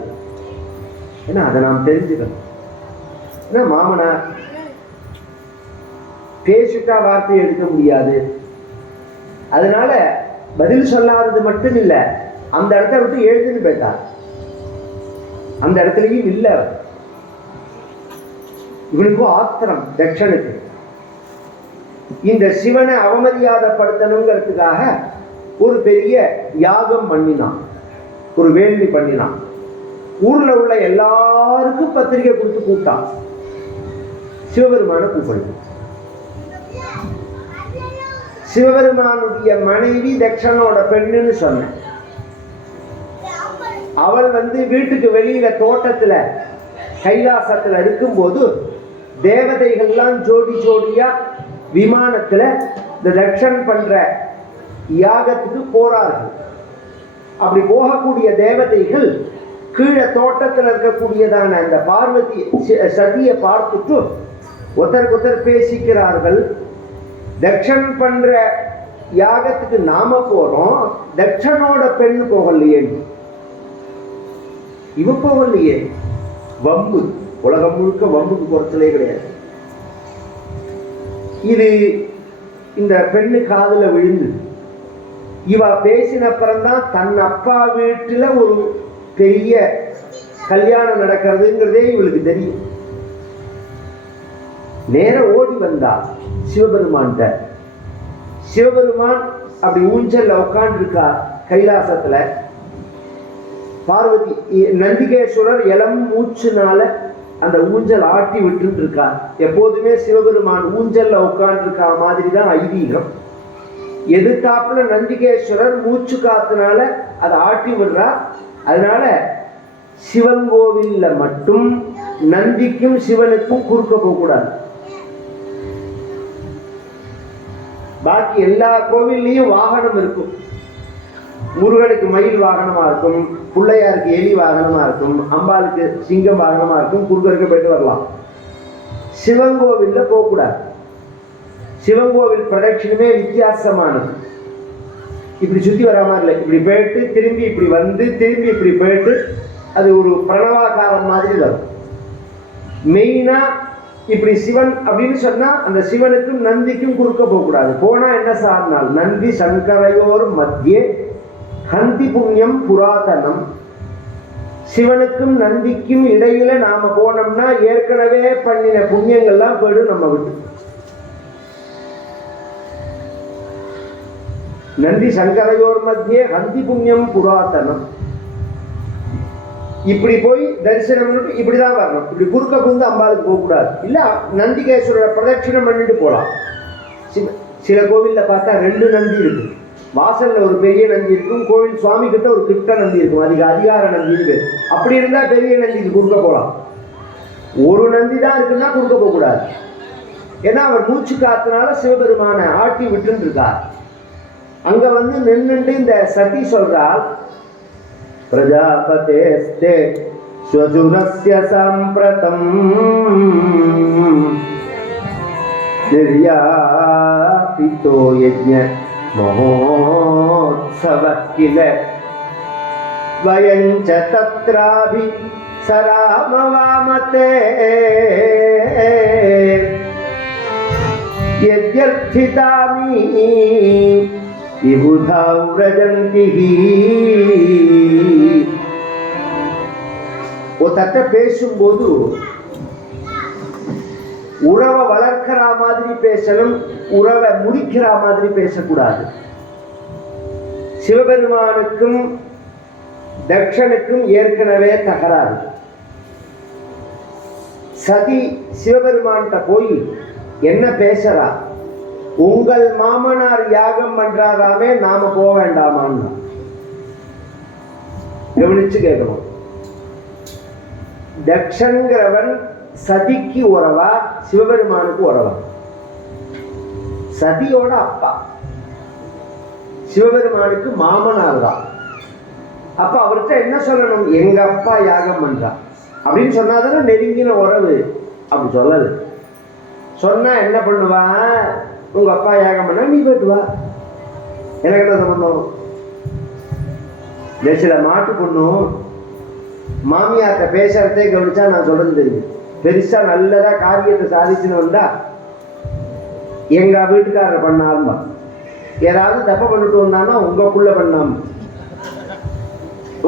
ஏன்னா அதை நாம் தெரிஞ்சுக்கணும். ஏன்னா மாமனார் பேசிட்டா வார்த்தையை எடுக்க முடியாது. அதனால பதில் சொல்லாதது மட்டும் இல்ல, அந்த இடத்த விட்டு எழுதுன்னு போயிட்டார். அந்த இடத்துலயும் இல்ல. இவனுக்கும் ஆத்திரம் தட்சனுக்கு. இந்த சிவனை அவமரியாதைப்படுத்தணுங்கிறதுக்காக ஒரு பெரிய யாகம் பண்ணினான், ஒரு வேள்வி பண்ணினான். ஊர்ல உள்ள எல்லாருக்கும் பத்திரிகை கொடுத்து கூப்பிட்டான். சிவபெருமான கூப்பிடு. சிவபெருமானுடைய மனைவி தட்சனோட பெண்ணுன்னு சொன்ன. அவள் வீட்டுக்கு வெளியில தோட்டத்துல கைலாசத்துல இருக்கும்போது தேவதைகள்லாம் ஜோடி ஜோடியா விமானத்துல இந்த தட்சன் பண்ற யாகத்துக்கு போறார்கள். அப்படி போகக்கூடிய தேவதைகள் கீழே தோட்டத்தில் இருக்கக்கூடியதான அந்த பார்வதி சதியை பார்த்துட்டு ஒருத்தர் பேசிக்கிறார்கள். தட்சன் பண்ற யாகத்துக்கு நாம போறோம், தட்சனோட பெண்ணு போகலையே, இவ போகலையே. வம்பு, உலகம் முழுக்க வம்புக்கு குறைச்சலே கிடையாது. இது இந்த பெண்ணு காதுல விழுந்து இவ பேசினப்புறம்தான் தன் அப்பா வீட்டுல ஒரு பெரிய கல்யாணம் நடக்கிறதுங்கிறதே இவளுக்கு தெரியும். நேர ஓடி வந்தா சிவபெருமான். சிவபெருமான் அப்படி ஊஞ்சல்ல உட்கார்ந்து இருக்கார் கைலாசத்துல. பார்வதி நந்திகேஸ்வரர் இளம் மூச்சுனால அந்த ஊஞ்சல் ஆட்டி விட்டு இருக்கார். எப்போதுமே சிவபெருமான் ஊஞ்சல்ல உட்கார்ந்து இருக்கா மாதிரி தான் ஐதீகம். எதிர்த்தாப்புல நந்திகேஸ்வரர் மூச்சு காத்துனால அதை ஆட்டி விடுறார். அதனால சிவன் கோவில்ல மட்டும் நந்திக்கும் சிவனுக்கும் குறுக்க போகக்கூடாது. பாக்கி எல்லா கோவில்லையும் வாகனம் இருக்கும். முருகனுக்கு மயில் வாகனமா இருக்கும், பிள்ளையாருக்கு எலி வாகனமா இருக்கும், அம்பாளுக்கு சிங்கம் வாகனமா இருக்கும், குறுக்கருக்கு போயிட்டு வரலாம். சிவன் கோவில்ல போகக்கூடாது. சிவன் கோவில் பிரதட்சணமே வித்தியாசமானது. இப்படி சுத்தி வரா மாதிரி இல்லை. இப்படி போயிட்டு திரும்பி இப்படி வந்து திரும்பி இப்படி போயிட்டு அது ஒரு பிரணவாகாரம் மாதிரி வரும். மெயினா இப்படி சிவன் அப்படின்னு சொன்னா அந்த சிவனுக்கும் நந்திக்கும் குறுக்க போகக்கூடாது. போனா என்ன சார்னால் நந்தி சங்கரையோர் மத்தியே ஹந்தி புண்ணியம் புராதனம். சிவனுக்கும் நந்திக்கும் இடையில நாம போனோம்னா ஏற்கனவே பண்ணின புண்ணியங்கள்லாம் போயிடும் நம்ம விட்டு. நந்தி சங்கரையோர் மத்தியே ஹந்தி புண்ணியம் புராதனம். இப்படி போய் தரிசனம் இப்படிதான் வரணும். இப்படி குறுக்க புந்து அம்பாளுக்கு போகக்கூடாது. இல்ல நந்திகேஸ்வரரை பிரதட்சிணம் பண்ணிட்டு போகலாம். சில கோவில்ல பார்த்தா 2 நந்தி இருக்கு. வாசல்ல ஒரு பெரிய நந்தி இருக்கும், கோவில் சுவாமி கிட்ட ஒரு கிட்ட நந்தி இருக்கும். அதுக்கு அதிகார நந்தி இருக்கு. அப்படி இருந்தா பெரிய நந்திக்கு குறுக்க போகலாம். ஒரு நந்தி தான் இருக்குன்னா குறுக்க போக கூடாது. ஏன்னா அவர் மூச்சு காத்துனால சிவபெருமான ஆட்டி விட்டு இருக்கார். அங்க நின்னுட்டு இந்த சதி சொல்றால் பிரஜாபதேஸ்தே ஸ்வஜுனஸ்ய சம்பிரதம் நிர்யாபிதோ யஜ்ஞ மஹோத்சவ கில வயஞ்ச தத்ராபி சராமவாமதே யத்யர்த்திதாமி விபுதௌ ரஜந்திஹி. ஒருத்தட்ட பேசும்போது உறவை வளர்க்கிற மாதிரி பேசணும், உறவை முடிக்கிற மாதிரி பேசக்கூடாது. சிவபெருமானுக்கும் தட்சனுக்கும் ஏற்கனவே தகராறு. சதி சிவபெருமான்கிட்ட போய் என்ன பேசுறா, உங்கள் மாமனார் யாகம் பண்றாராமே, நாம போக வேண்டாமான்னு கவனிச்சு கேட்கணும். தக்ஷங்கிறவன் சதிக்கு உறவா, சிவபெருமானுக்கு உறவா? சதியோட அப்பா, சிவபெருமானுக்கு மாமனார் தான். அப்ப அவர்கிட்ட என்ன சொல்லணும்? எங்க அப்பா யாகம் பண்றா அப்படின்னு சொன்னாதானே நெருங்கின உறவு. அப்படி சொல்லல. சொன்னா என்ன பண்ணுவா? உங்க அப்பா யாகம் பண்ணா நீ போயிட்டு வா, எனக்கு என்ன சம்பந்தம்? சில மாட்டு பொண்ணும் மாமியார்கிட்ட பேசுறதே கவனிச்சா நான் சொல்றது தெரியும். பெருசா நல்லதா காரியத்தை சாதிச்சுன்னு வந்தா எங்க வீட்டுக்காரர் பண்ணாருமா, ஏதாவது தப்ப பண்ணிட்டு வந்தான்னா உங்க புள்ள பண்ணாம,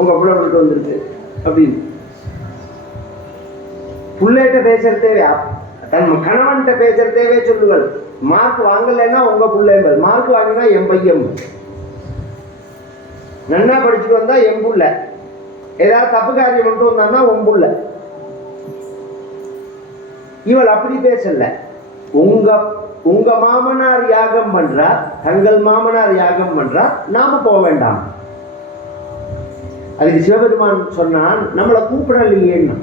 உங்க புள்ள பண்ணிட்டு வந்திருக்கு அப்படின்னு புள்ளைகிட்ட பேசுறதே, தன் கணவன்கிட்ட பேசுறதேவே சொல்லுங்கள். மார்க் வாங்கலைன்னா உங்க புள்ளை, மார்க் வாங்கினா என் பையன், நன்னா படிச்சுட்டு வந்தா என் புள்ள, ஏதாவது தப்பு காரியம் பண்ணிட்டு வந்தான்னா உன் புள்ள. இவள் அப்படி பேசல. உங்க மாமனார் யாகம் பண்றா, தங்கள் மாமனார் யாகம் பண்றா, நாம போக வேண்டாம். அதுக்கு சிவபெருமான் சொன்னான், நம்மளை கூப்பிடலையேன்னா.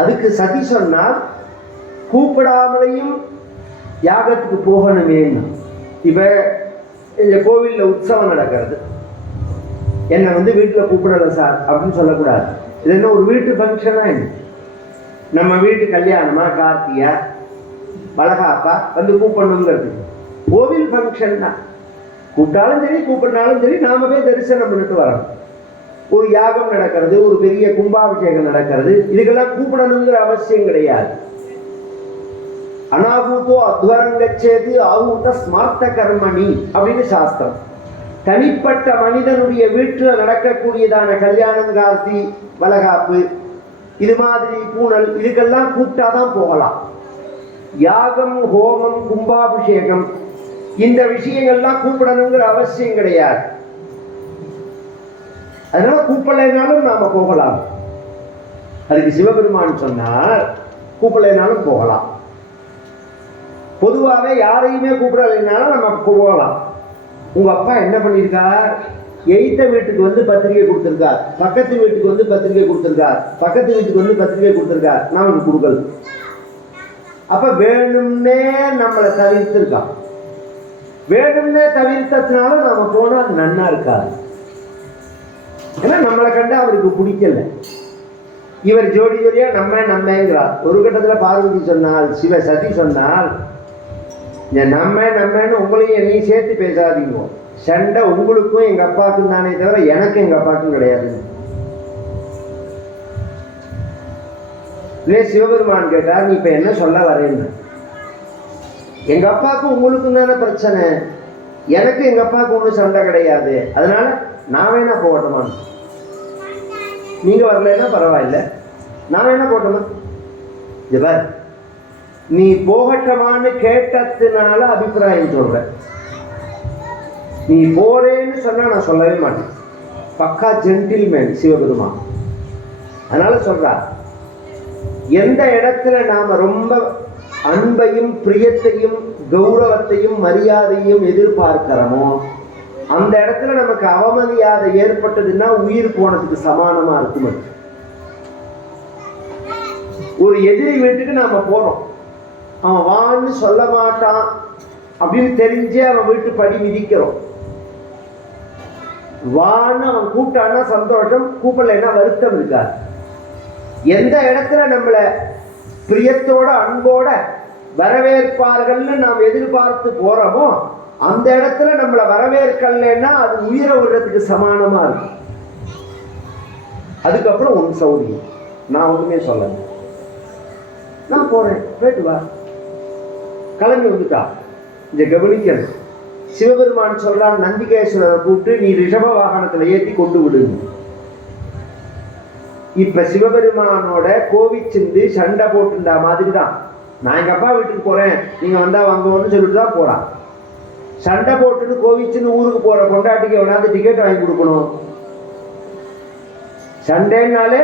அதுக்கு சதி சொன்னால் கூப்பிடாமலையும் யாகத்துக்கு போகணுமேன்னா. இப்ப இந்த கோவில்ல உற்சவம் நடக்கிறது, என்னை வீட்டுல கூப்பிடல சார் அப்படின்னு சொல்லக்கூடாது. இது என்ன ஒரு வீட்டு ஃபங்க்ஷனா? என்ன நம்ம வீட்டு கல்யாணமா, கார்த்தியா, வளகாப்பா கூப்பிடணுங்கிறது கோவில் ஃபங்க்ஷன் தான். கூப்பிட்டாலும் சரி கூப்பிட்டாலும் சரி நாம போய் தரிசனம் பண்ணிட்டு வரணும். ஒரு யாகம் நடக்கிறது, ஒரு பெரிய கும்பாபிஷேகம் நடக்கிறது, இதுக்கெல்லாம் கூப்பிடணுங்கிற அவசியம் கிடையாது. அனாபூத்தோ அத்வரங்கச்சேது ஆகூத்த ஸ்மார்த்த கர்மணி அப்படின்னு சாஸ்திரம். தனிப்பட்ட மனிதனுடைய வீட்டில் நடக்கக்கூடியதான கல்யாணம், கார்த்தி, வளகாப்பு, இது மாதிரி பூனல், இதுக்கெல்லாம் கூப்பிட்டாதான் போகலாம். யாகம், ஹோமம், கும்பாபிஷேகம், இந்த விஷயங்கள்லாம் கூப்பிடணுங்கிற அவசியம் கிடையாது. அதனால கூப்பிடலைனாலும் நாம போகலாம். அதுக்கு சிவபெருமான் சொன்னார், கூப்பிடலைனாலும் போகலாம். பொதுவாகவே யாரையுமே கூப்பிடலைனாலும் நம்ம போகலாம். உங்க அப்பா என்ன பண்ணியிருக்கார்? எய்த்த வீட்டுக்கு பத்திரிகை கொடுத்திருக்கார், பக்கத்து வீட்டுக்கு பத்திரிகை கொடுத்திருக்கார், பக்கத்து வீட்டுக்கு பத்திரிகை கொடுத்திருக்கார், நமக்கு கொடுக்கல. அப்ப வேணும்னே நம்மளை தவிர்த்திருக்கான். வேணும்னே தவிர்த்ததுனால நாம போனா நன்னா இருக்காது. ஏன்னா நம்மளை கண்டு அவருக்கு பிடிக்கல. இவர் ஜோடி ஜோடியா நம்மங்கிறார். ஒரு கட்டத்துல பார்வதி சொன்னால், சிவ சதி சொன்னால், நம்மன்னு உங்களையும் என்னையும் சேர்த்து பேசாதீங்க, சண்டை உங்களுக்கும் எங்க அப்பாவுக்கும் தானே தவிர எனக்கு எங்க அப்பாவுக்கும் கிடையாது. சிவபெருமான் கேட்டார், நீ இப்ப என்ன சொல்ல வரேன்னு? எங்க அப்பாவுக்கும் உங்களுக்கும் தானே பிரச்சனை, எனக்கு எங்க அப்பாவுக்கு ஒன்றும் சண்டை கிடையாது, அதனால நான் வேணா போகட்டுமா? நீங்க வரலன்னா பரவாயில்ல, நான் வேணா போட்டோமா? ஜபார், நீ போகட்டமான்னு கேட்டதுனால அபிப்பிராயம் சொல்ற. நீ போறேன்னு சொன்னா நான் சொல்லவே மாட்டேன். பக்கா ஜென்டில்மேன் சிவபெருமான். அதனால சொல்றார், எந்த இடத்துல நாம ரொம்ப அன்பையும் பிரியத்தையும் கௌரவத்தையும் மரியாதையும் எதிர்பார்க்கிறோமோ அந்த இடத்துல நமக்கு அவமரியாதை ஏற்பட்டதுன்னா உயிர் போனதுக்கு சமானமா இருக்கும். ஒரு எதிரி வீட்டுக்கு நாம போறோம், அவன் வான்னு சொல்ல மாட்டான் அப்படின்னு தெரிஞ்சே அவன் வீட்டு படி மிதிக்கிறோம். வான்னு அவன் கூப்பிட்டான்னா சந்தோஷம், கூப்பிடலைன்னா வருத்தம் இருக்காது. எந்த இடத்துல நம்மள பிரியத்தோட அன்போட வரவேற்பார்கள்னு நாம் எதிர்பார்த்து போறோமோ அந்த இடத்துல நம்மளை வரவேற்கலைன்னா அது உயிரை விடுறதுக்கு சமானமா இருக்கும். அதுக்கப்புறம் உன் சௌரியம், நான் ஒண்ணுமே சொல்லல, நான் போறேன், போயிட்டு வா, கிளம்பி வந்துட்டா. இந்த கவனிக்கணும். சிவபெருமான் சொல்றான், நந்திகேஸ்வரரை கூப்பிட்டு நீ ரிஷப வாகனத்துல ஏற்றி கொண்டு விடுங்க. இப்ப சிவபெருமானோட கோவிச்சிருந்து சண்டை போட்டுண்டா மாதிரி தான். நான் எங்க அப்பா வீட்டுக்கு போறேன், நீங்க வந்தா வாங்குவோன்னு சொல்லிட்டு தான் போறான். சண்டை போட்டுன்னு கோவிச்சுன்னு ஊருக்கு போற கொண்டாட்டிக்கு எவனாவது டிக்கெட் வாங்கி கொடுக்கணும். சண்டைனாலே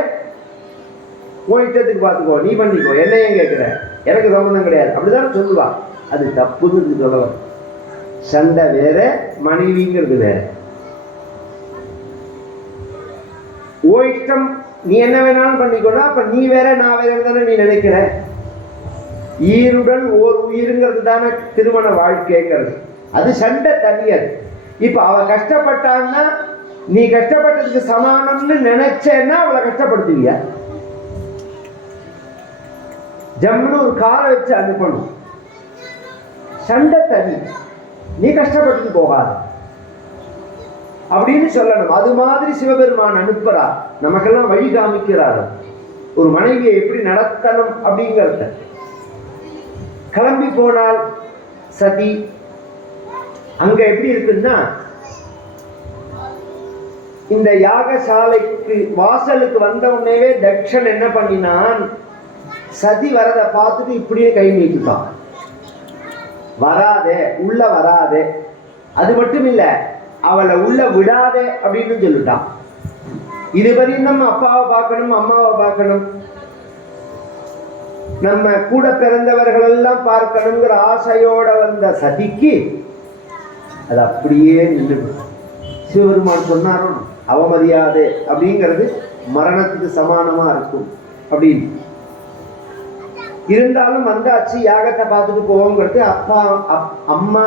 உன் இஷ்டத்துக்கு பார்த்துக்கோ, நீ பண்ணிக்கோ, என்ன ஏன் கேட்கிற, எனக்கு சம்பந்தம் கிடையாது, அப்படிதான் சொல்லுவா. அது தப்புன்னு சொல்லவர். சண்டை வேற, மனைவிங்கிறது வேற. ஓ இஷ்டம், நீ என்ன வேணாலும் பண்ணிக்கணும். அப்ப நீ வேற நான் வேற தானே நீ நினைக்கிற. ஈருடன் ஓர் உயிருங்கிறது தானே திருமண வாழ்க்கைங்கிறது. அது சண்டை தனியது. இப்ப அவ கஷ்டப்பட்டான்னா நீ கஷ்டப்பட்டதுக்கு சமானம்னு நினைச்சேன்னா அவளை கஷ்டப்படுத்துவியா? ஜம்முன்னு ஒரு காரை வச்சு அனுப்பணும். சண்டை தனி, நீ கஷ்டப்பட்டு போகாத அப்படின்னு சொல்லணும். அது மாதிரி சிவபெருமான் அனுப்புறார், நமக்கெல்லாம் வழி காமிக்கிறார். ஒரு மனைவியை எப்படி நடத்தணும் அப்படிங்கிறத. கிளம்பி போனால் சதி. அங்க எப்படி இருக்குன்னா, இந்த யாகசாலைக்கு வாசலுக்கு வந்த உடனேவே தக்ஷன் என்ன பண்ணினான், சதி வரத பார்த்துட்டு இப்படியே கை நீட்டுட்டான். வராதே, உள்ள வராதே. அது மட்டும் இல்ல, அவளை உள்ள விடாதே அப்படின்னு சொல்லிட்டான். இதுவரையும் நம்ம அப்பாவை பார்க்கணும், அம்மாவை பார்க்கணும், நம்ம கூட பிறந்தவர்கள் எல்லாம் பார்க்கணுங்கிற ஆசையோட வந்த சதிக்கு அது அப்படியே நின்று. சிவபெருமான் சொன்னாரும் அவமரியாதை அப்படிங்கிறது மரணத்துக்கு சமானமா இருக்கும் அப்படின்னு. இருந்தாலும் வந்தாச்சு, யாகத்தை பார்த்துட்டு போவோங்கிறது. அப்பா அம்மா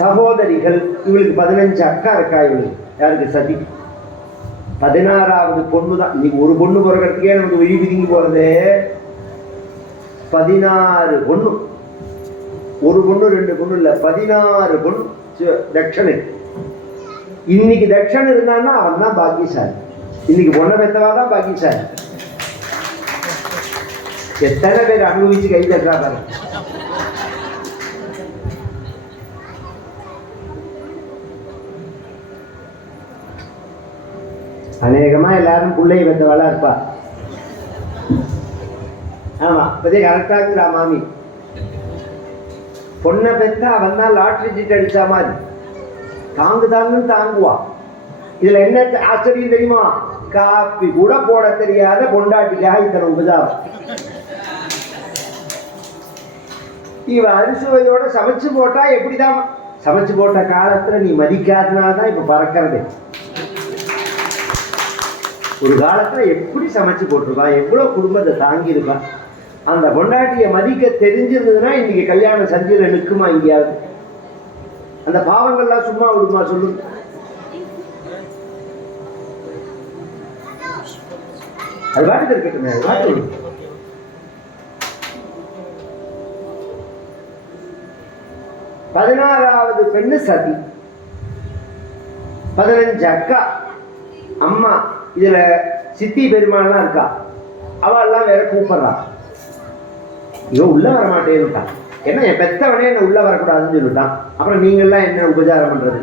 சகோதரிகள், இவளுக்கு 15 அக்கா இருக்கா. இவளுக்கு யாருக்கு? சதி. 16வது பொண்ணு தான். இன்னைக்கு ஒரு பொண்ணு பிறக்கிறதுக்கே நமக்கு விழி பிதுங்கி போறதே. 16 பொண்ணு. ஒரு பொண்ணு 2 பொண்ணு இல்ல, 16 பொண்ணு தட்சணு. இன்னைக்கு தட்சன் இருந்தான்னா அவன் தான் பாக்கியசாலி. இன்னைக்கு பொண்ணை பெற்றவாதான் பாக்கியசாலி. எத்தனை பேர் அனுபவிச்சு கை தட்டுறாங்க. அநேகமா எல்லாரும் பிள்ளையை பெற்றவாளா இருப்பா. ஆமா, இப்பதே கரெக்டா இருக்கிறா மாமி. பொண்ணை பெற்றா அவன் தான் லாட்டரி சீட் அடிச்சா மாதிரி தாங்குன்னு தாங்குவான். இதுல என்ன ஆச்சரியம் தெரியுமா? காப்பி கூட போட தெரியாத பொண்டாட்டிக்காக இத்தனை உபசாரம். இவ அரிசுவையோட சமைச்சு போட்டா எப்படிதான் சமைச்சு போட்ட காலத்துல நீ மதிக்காதனால்தான் இப்ப பறக்கிறது. ஒரு காலத்துல எப்படி சமைச்சு போட்டிருப்பா, எவ்வளவு குடும்பத்தை தாங்கி இருப்பா. அந்த பொண்டாட்டிய மதிக்க தெரிஞ்சிருந்ததுன்னா இன்னைக்கு கல்யாணம் சந்தியில நிற்குமா எங்கேயாவது? அந்த பாவங்கள்லாம் சும்மா விடுமா சொல்லு? அது பாட்டுக்கு இருக்கட்டும். 16வது பெண்ணு சதி. 15 அக்கா. அம்மா இதுல சித்தி பெருமாள்லாம் இருக்கா. அவெல்லாம் வேற கூப்பிடுறான். இவன் உள்ள வர மாட்டேன்னுட்டான். என்ன, என் பெத்தவனே என்ன உள்ள வரக்கூடாதுன்னு சொல்லிட்டான். அப்புறம் நீங்கள்லாம் என்ன உபச்சாரம் பண்றது?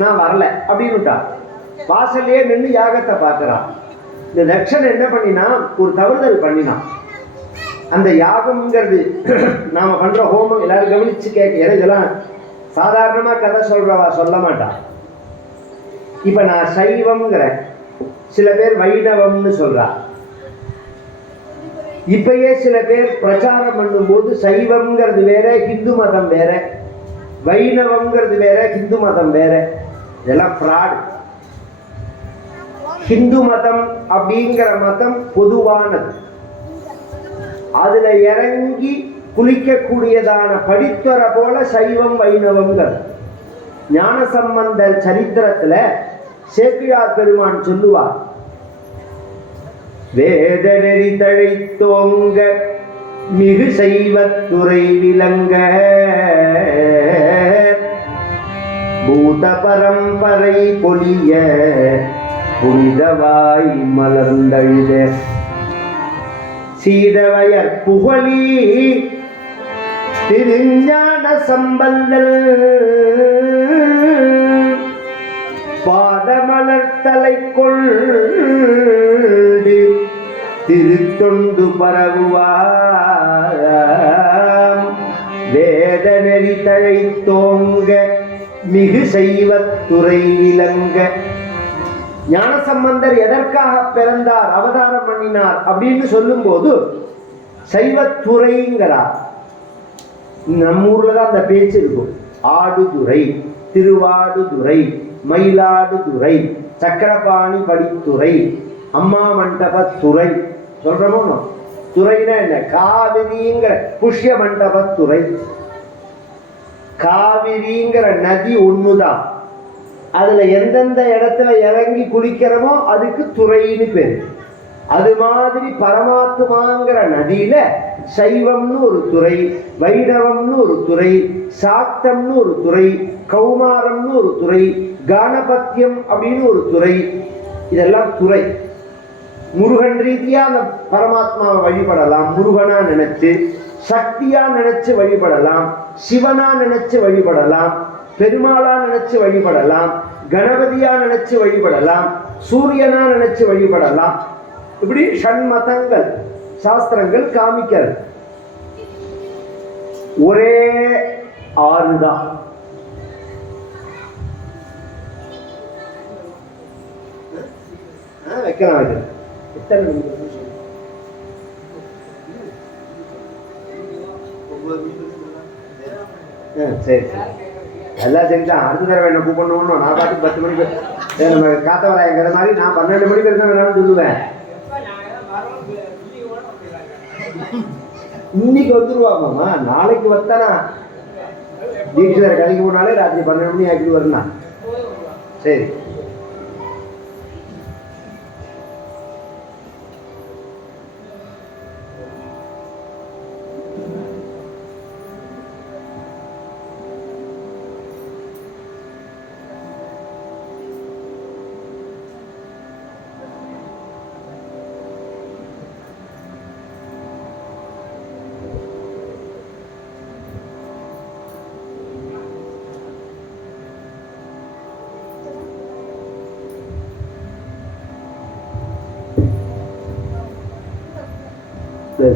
நான் வரல அப்படின்னுட்டான். வாசல்லையே நின்று யாகத்தை பார்க்கிறான். இந்த தட்சன் என்ன பண்ணினா, ஒரு தவறுதல் பண்ணினான். அந்த யாகம்ங்கிறது நாம பண்ற ஹோமம் எல்லாரும் கவனிச்சு கேட்க. இதெல்லாம் சாதாரணமா கதை சொல்றவா சொல்ல மாட்டான். இப்ப நான் சைவம்ங்கிறேன், சில பேர் வைணவம்னு சொல்றா. இப்பயே சில பேர் பிரச்சாரம் பண்ணும்போது சைவம்ங்கிறது வேற, ஹிந்து மதம் வேற, வைணவம்ங்கிறது வேற, ஹிந்து மதம் வேற. இதெல்லாம் ஃப்ராட். ஹிந்து மதம் அப்படிங்கிற மதம் பொதுவானது. அதுல இறங்கி குளிக்கக்கூடியதான படித்துற போல சைவம் வைணவம்ங்கிறது. ஞானசம்பந்தர் சரித்திரத்துல சேக்கிழார் பெருமான் சொல்லுவார், வேத நெறி தழைத்தோங்க மிகு செய்வத்துறை விளங்க பூத பரம்பரை பொலிய புனிதவாய் மலர்ந்தழுத சீதவயற் புகழி திருஞான சம்பந்தல் பாதமலர்த்தலை கொண்டு திருத்தொண்டு பரவுவாம் வேத நெறி தழைத்தோங்க மிகு செய்வத்துறை விளங்க. ஞானசம்பந்தர் எதற்காக பிறந்தார், அவதாரம் பண்ணினார் அப்படின்னு சொல்லும் போது சைவத்துறைங்கிறார். நம்ம ஊர்ல தான் அந்த பேச்சு இருக்கும். ஆடுதுறை, திருவாடுதுறை, மயிலாடுதுறை, சக்கரபாணி படித்துறை, அம்மா மண்டபத்துறை சொல்றோமோ. துறைனா என்ன? காவிரிங்கிற புஷ்ய மண்டபத்துறை. காவிரிங்கிற நதி ஒண்ணுதான். அதுல எந்தெந்த இடத்துல இறங்கி குளிக்கிறோமோ அதுக்கு துறைன்னு பேரு. அது மாதிரி பரமாத்மாங்கிற நதியில சைவம்னு ஒரு துறை, வைணவம்னு ஒரு துறை, சாக்தம்னு ஒரு துறை, கௌமாரம்னு ஒரு துறை, கானபத்தியம் அப்படின்னு ஒரு துறை. இதெல்லாம் துறை. முருகன் ரீதியா அந்த பரமாத்மாவை வழிபடலாம், முருகனா நினைச்சு, சக்தியா நினைச்சு வழிபடலாம், சிவனா நினைச்சு வழிபடலாம், பெருமாளா நினைச்சு வழிபடலாம், கணபதியா நினைச்சு வழிபடலாம், சூரியனா நினைச்சு வழிபடலாம். இப்படி ஷண்மதங்கள் சாஸ்திரங்கள் காமிக்கிறது. ஒரே ஆறுதான். வைக்கலாம். இது எத்தனை சரி எல்லாம் சரிதான். அடுத்த தடவை என்ன கூப்பிடணும். நான் பாட்டு 10 மணிக்கு நம்ம காத்தவராயங்கிற மாதிரி நான் 12 மணிக்கு இருந்தா வேணாலும் சொல்லுவேன். இன்னைக்கு வந்துருவாமாம்மா, நாளைக்கு வந்தானா தீட்சிதர் கலைக்கு போனாலே ராத்திரி 12 மணி ஆக்கிட்டு வரலாம். சரி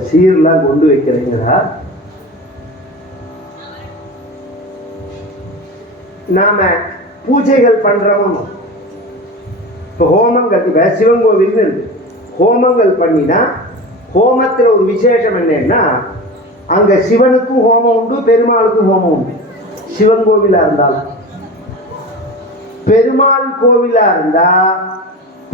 சீர்லாம் கொண்டு வைக்கிறீங்களா? நாம பூஜைகள் பண்றோம். இப்போ ஹோமங்கள், இப்ப சிவன் கோவில் இருக்கு, ஹோமங்கள் பண்ணினா ஹோமத்தில் ஒரு விசேஷம் என்னன்னா, அங்க சிவனுக்கும் ஹோமம் உண்டு, பெருமாளுக்கும் ஹோமம் உண்டு. சிவன் கோவிலா இருந்தாலும், பெருமாள் கோவிலா இருந்தா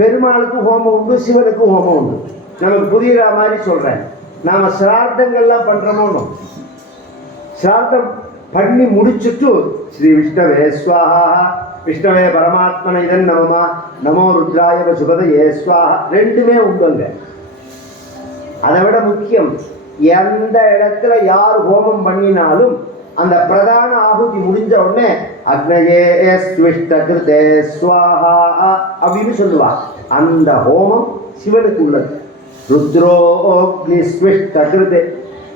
பெருமாளுக்கும் ஹோமம் உண்டு, சிவனுக்கும் ஹோமம் உண்டு. நமக்கு புரியுற மாதிரி சொல்றேன். நாம சிரார்த்தங்கள்லாம் பண்றோமோ, சிரார்த்தம் பண்ணி முடிச்சுட்டு ஸ்ரீ விஷ்ணவே ஸ்வாஹா, விஷ்ணவே பரமாத்மன இதன் நமமா, நமோ ருத்ராய சுபதயே ஸ்வாஹா, ரெண்டுமே உண்டுங்க. அதை விட முக்கியம், எந்த இடத்துல யார் ஹோமம் பண்ணினாலும் அந்த பிரதான ஆகுதி முடிஞ்ச உடனே அக்னயே ஸ்விஷ்டகிருதே ஸ்வாஹா அப்படின்னு சொல்லுவா. அந்த ஹோமம் சிவனுக்கு உள்ளது. ருத்ரோக்னி ஸ்விஷ்டகிருதே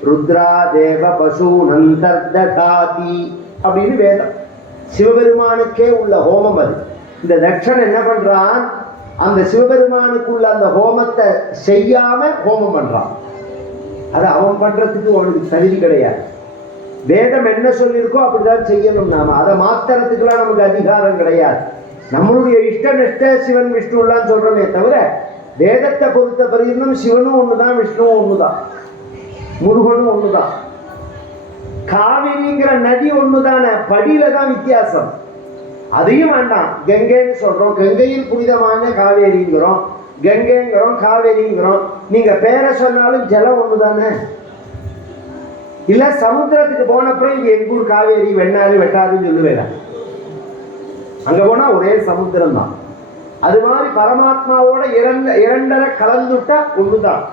ருத்ரா தேவ பசூனந்தர்ததாதி அப்படின்னு வேதம். சிவபெருமானுக்கே உள்ள ஹோமம் அது. இந்த தட்சன் என்ன பண்றான், அந்த சிவபெருமானுக்குள்ள அந்த ஹோமத்தை செய்யாம ஹோமம் பண்றான். அது அவன் பண்றதுக்கு அவனுக்கு தகுதி கிடையாது. வேதம் என்ன சொல்லியிருக்கோ அப்படிதான் செய்யணும். நாம அதை மாத்திரத்துக்குலாம் நமக்கு அதிகாரம் கிடையாது. நம்மளுடைய இஷ்ட நிஷ்ட சிவன் விஷ்ணுலாம் சொல்றோமே தவிர, வேதத்தை பொறுத்த பரிந்தும் சிவனும் ஒண்ணுதான், விஷ்ணுவும் ஒண்ணுதான், முருகனும் ஒண்ணுதான். காவிரிங்கிற நதி ஒண்ணுதான, படியில தான் வித்தியாசம். அதையும் வேண்டாம், கங்கைன்னு சொல்றோம், கங்கையில் புனிதமான காவேரிங்கிறோம், கங்கைங்கிறோம், காவேரிங்கிறோம். நீங்க பேரை சொன்னாலும் ஜலம் ஒண்ணுதானே. இல்ல சமுத்திரத்துக்கு போனப்பறம் இது எங்கூர் காவேரி வெண்ணாறு வெட்டாருன்னு சொல்லுவேன். அங்க போனா ஒரே சமுத்திரம் தான். அது மாதிரி பரமாத்மாவோட இரண்டரை கலந்துட்டா ஒண்ணுதான்.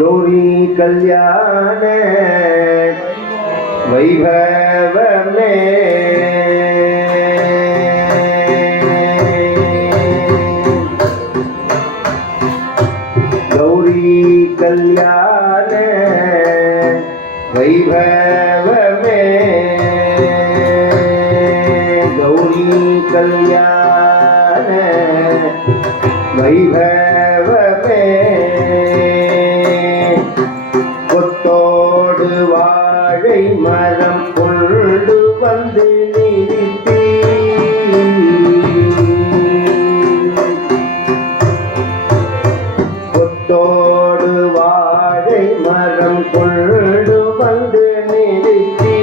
கௌரி கல்யாண வைபவமே கல்யாண வைபவமே கௌரி கல்யாண வைபவமே கொத்தோடு வாழை மரம் கொண்டு வந்து நிறுத்தி வாழை மரம் கொண்டு வந்து நிறுத்தி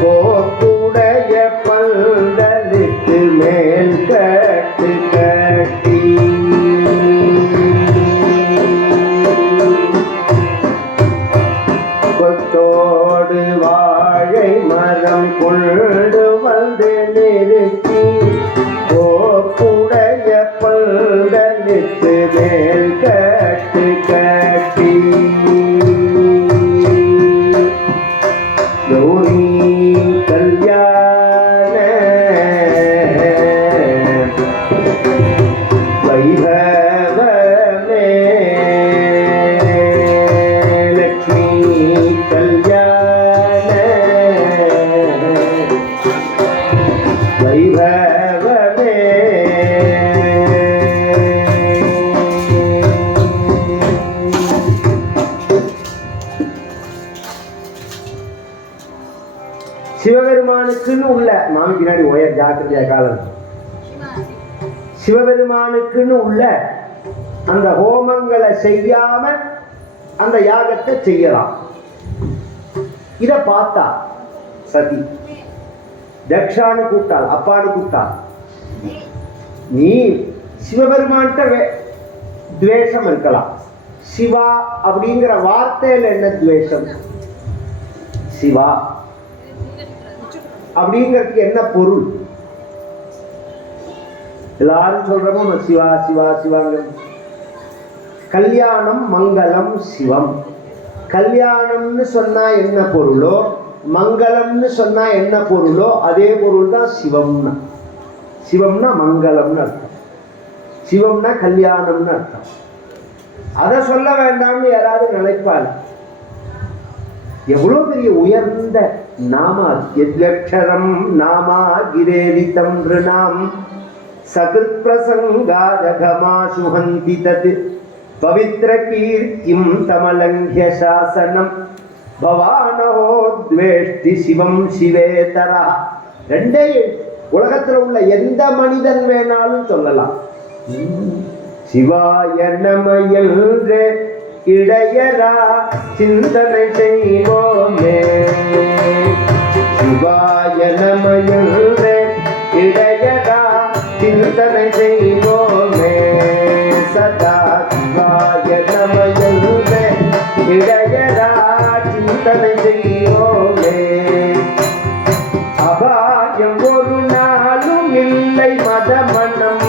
போக்குடைய பந்தலுக்கு மேல் கட்டு கட்டி கொத்தோடு வாழை மரம் கொண்டு வந்து நிறுத்தி போக்குடைய பந்தலுக்கு மேல் கட்டு கட்டி கௌரி கல்யாண வைபவமே லக்ஷ்மி கல்யாண வைபவமே சிவபெருமானுக்குன்னு உள்ள மாமி பின்னாடி உயர் ஜாக்கிரதையா காலம் சிவபெருமானுக்குன்னு உள்ள அந்த ஹோமங்களை செய்யாம அந்த யாகத்தை செய்யலாம். இத பார்த்தா சதி தக்ஷான்னு கூப்பிட்டாள், அப்பான்னு கூப்பிட்டாள். நீ சிவபெருமான்கிட்ட துவேஷம் இருக்கலாம். சிவா அப்படிங்கிற வார்த்தையில என்ன துவேஷம்? சிவா அப்படிங்கிறதுக்கு என்ன பொருள்? எல்லாரும் சொல்றோமோ சிவா சிவா சிவாங்க. கல்யாணம் மங்களம் சிவம். கல்யாணம்னு சொன்னா என்ன பொருளோ, மங்களம்னு சொன்னா என்ன பொருளோ அதே பொருள் தான் சிவம்னா. சிவம்னா மங்களம்னு அர்த்தம், சிவம்னா கல்யாணம்னு அர்த்தம். அதை சொல்ல வேண்டாம்னு யாராவது நினைப்பாள். எவ்வளவு பெரிய உயர்ந்த நாமா. யத்யக்ஷரம் நாமா கிரேதிதம் ரிணாம் சகிருத் பிரசங்காதகமாசு ஹந்தி தத் பவித்ர கீர்த்திம் தமலங்க்ய சாசனம் பவானஹோ த்வேஷ்டி சிவம் சிவேதரா. ரெண்டே உலகத்தில் உள்ள எந்த மனிதன் வேணாலும் சொல்லலாம். சிவாய நம என்று இடையரா சிந்தனை செய்வோமே. சிவாய நம என்று இடையரா சிந்தனை செய்வோமே. சதா சிவாய நம என்று இடையரா சிந்தனை செய்வோமே. அபாயம் ஒரு நாளும் இல்லை மதமனம்.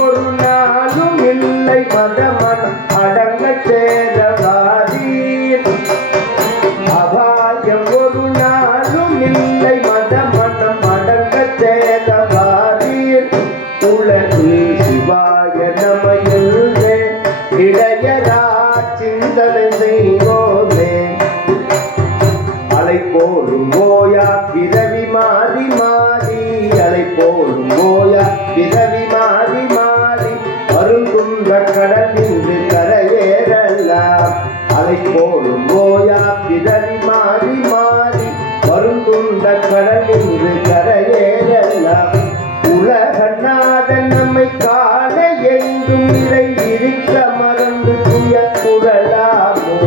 ஒரு நாளும் இல்லை மதமனம் அடங்க சேரவாதீர். அபாயம் ஒரு நாளும் இல்லை மதமனம் அடங்க சேரவாதீர். உலகில் சிவாய நம என்று இடையரா சிந்தனை செய்வோமே. அலை போலும் ஓயா பிறவி மாறி மாறி, அலை போலும் ஓயா பிறவி மாறி மாறி வருங்குன்ற கடல் நின்று கரையேறலாம். அலை போலும் ஓயா பிறவி மாறி மாறி வருங்குன்ற கடல் நின்று கரையேறலாம். உலகநாதன் நம்மை காண எங்கும் நிலை இருக்க மறந்து துயக்குறலாமோ.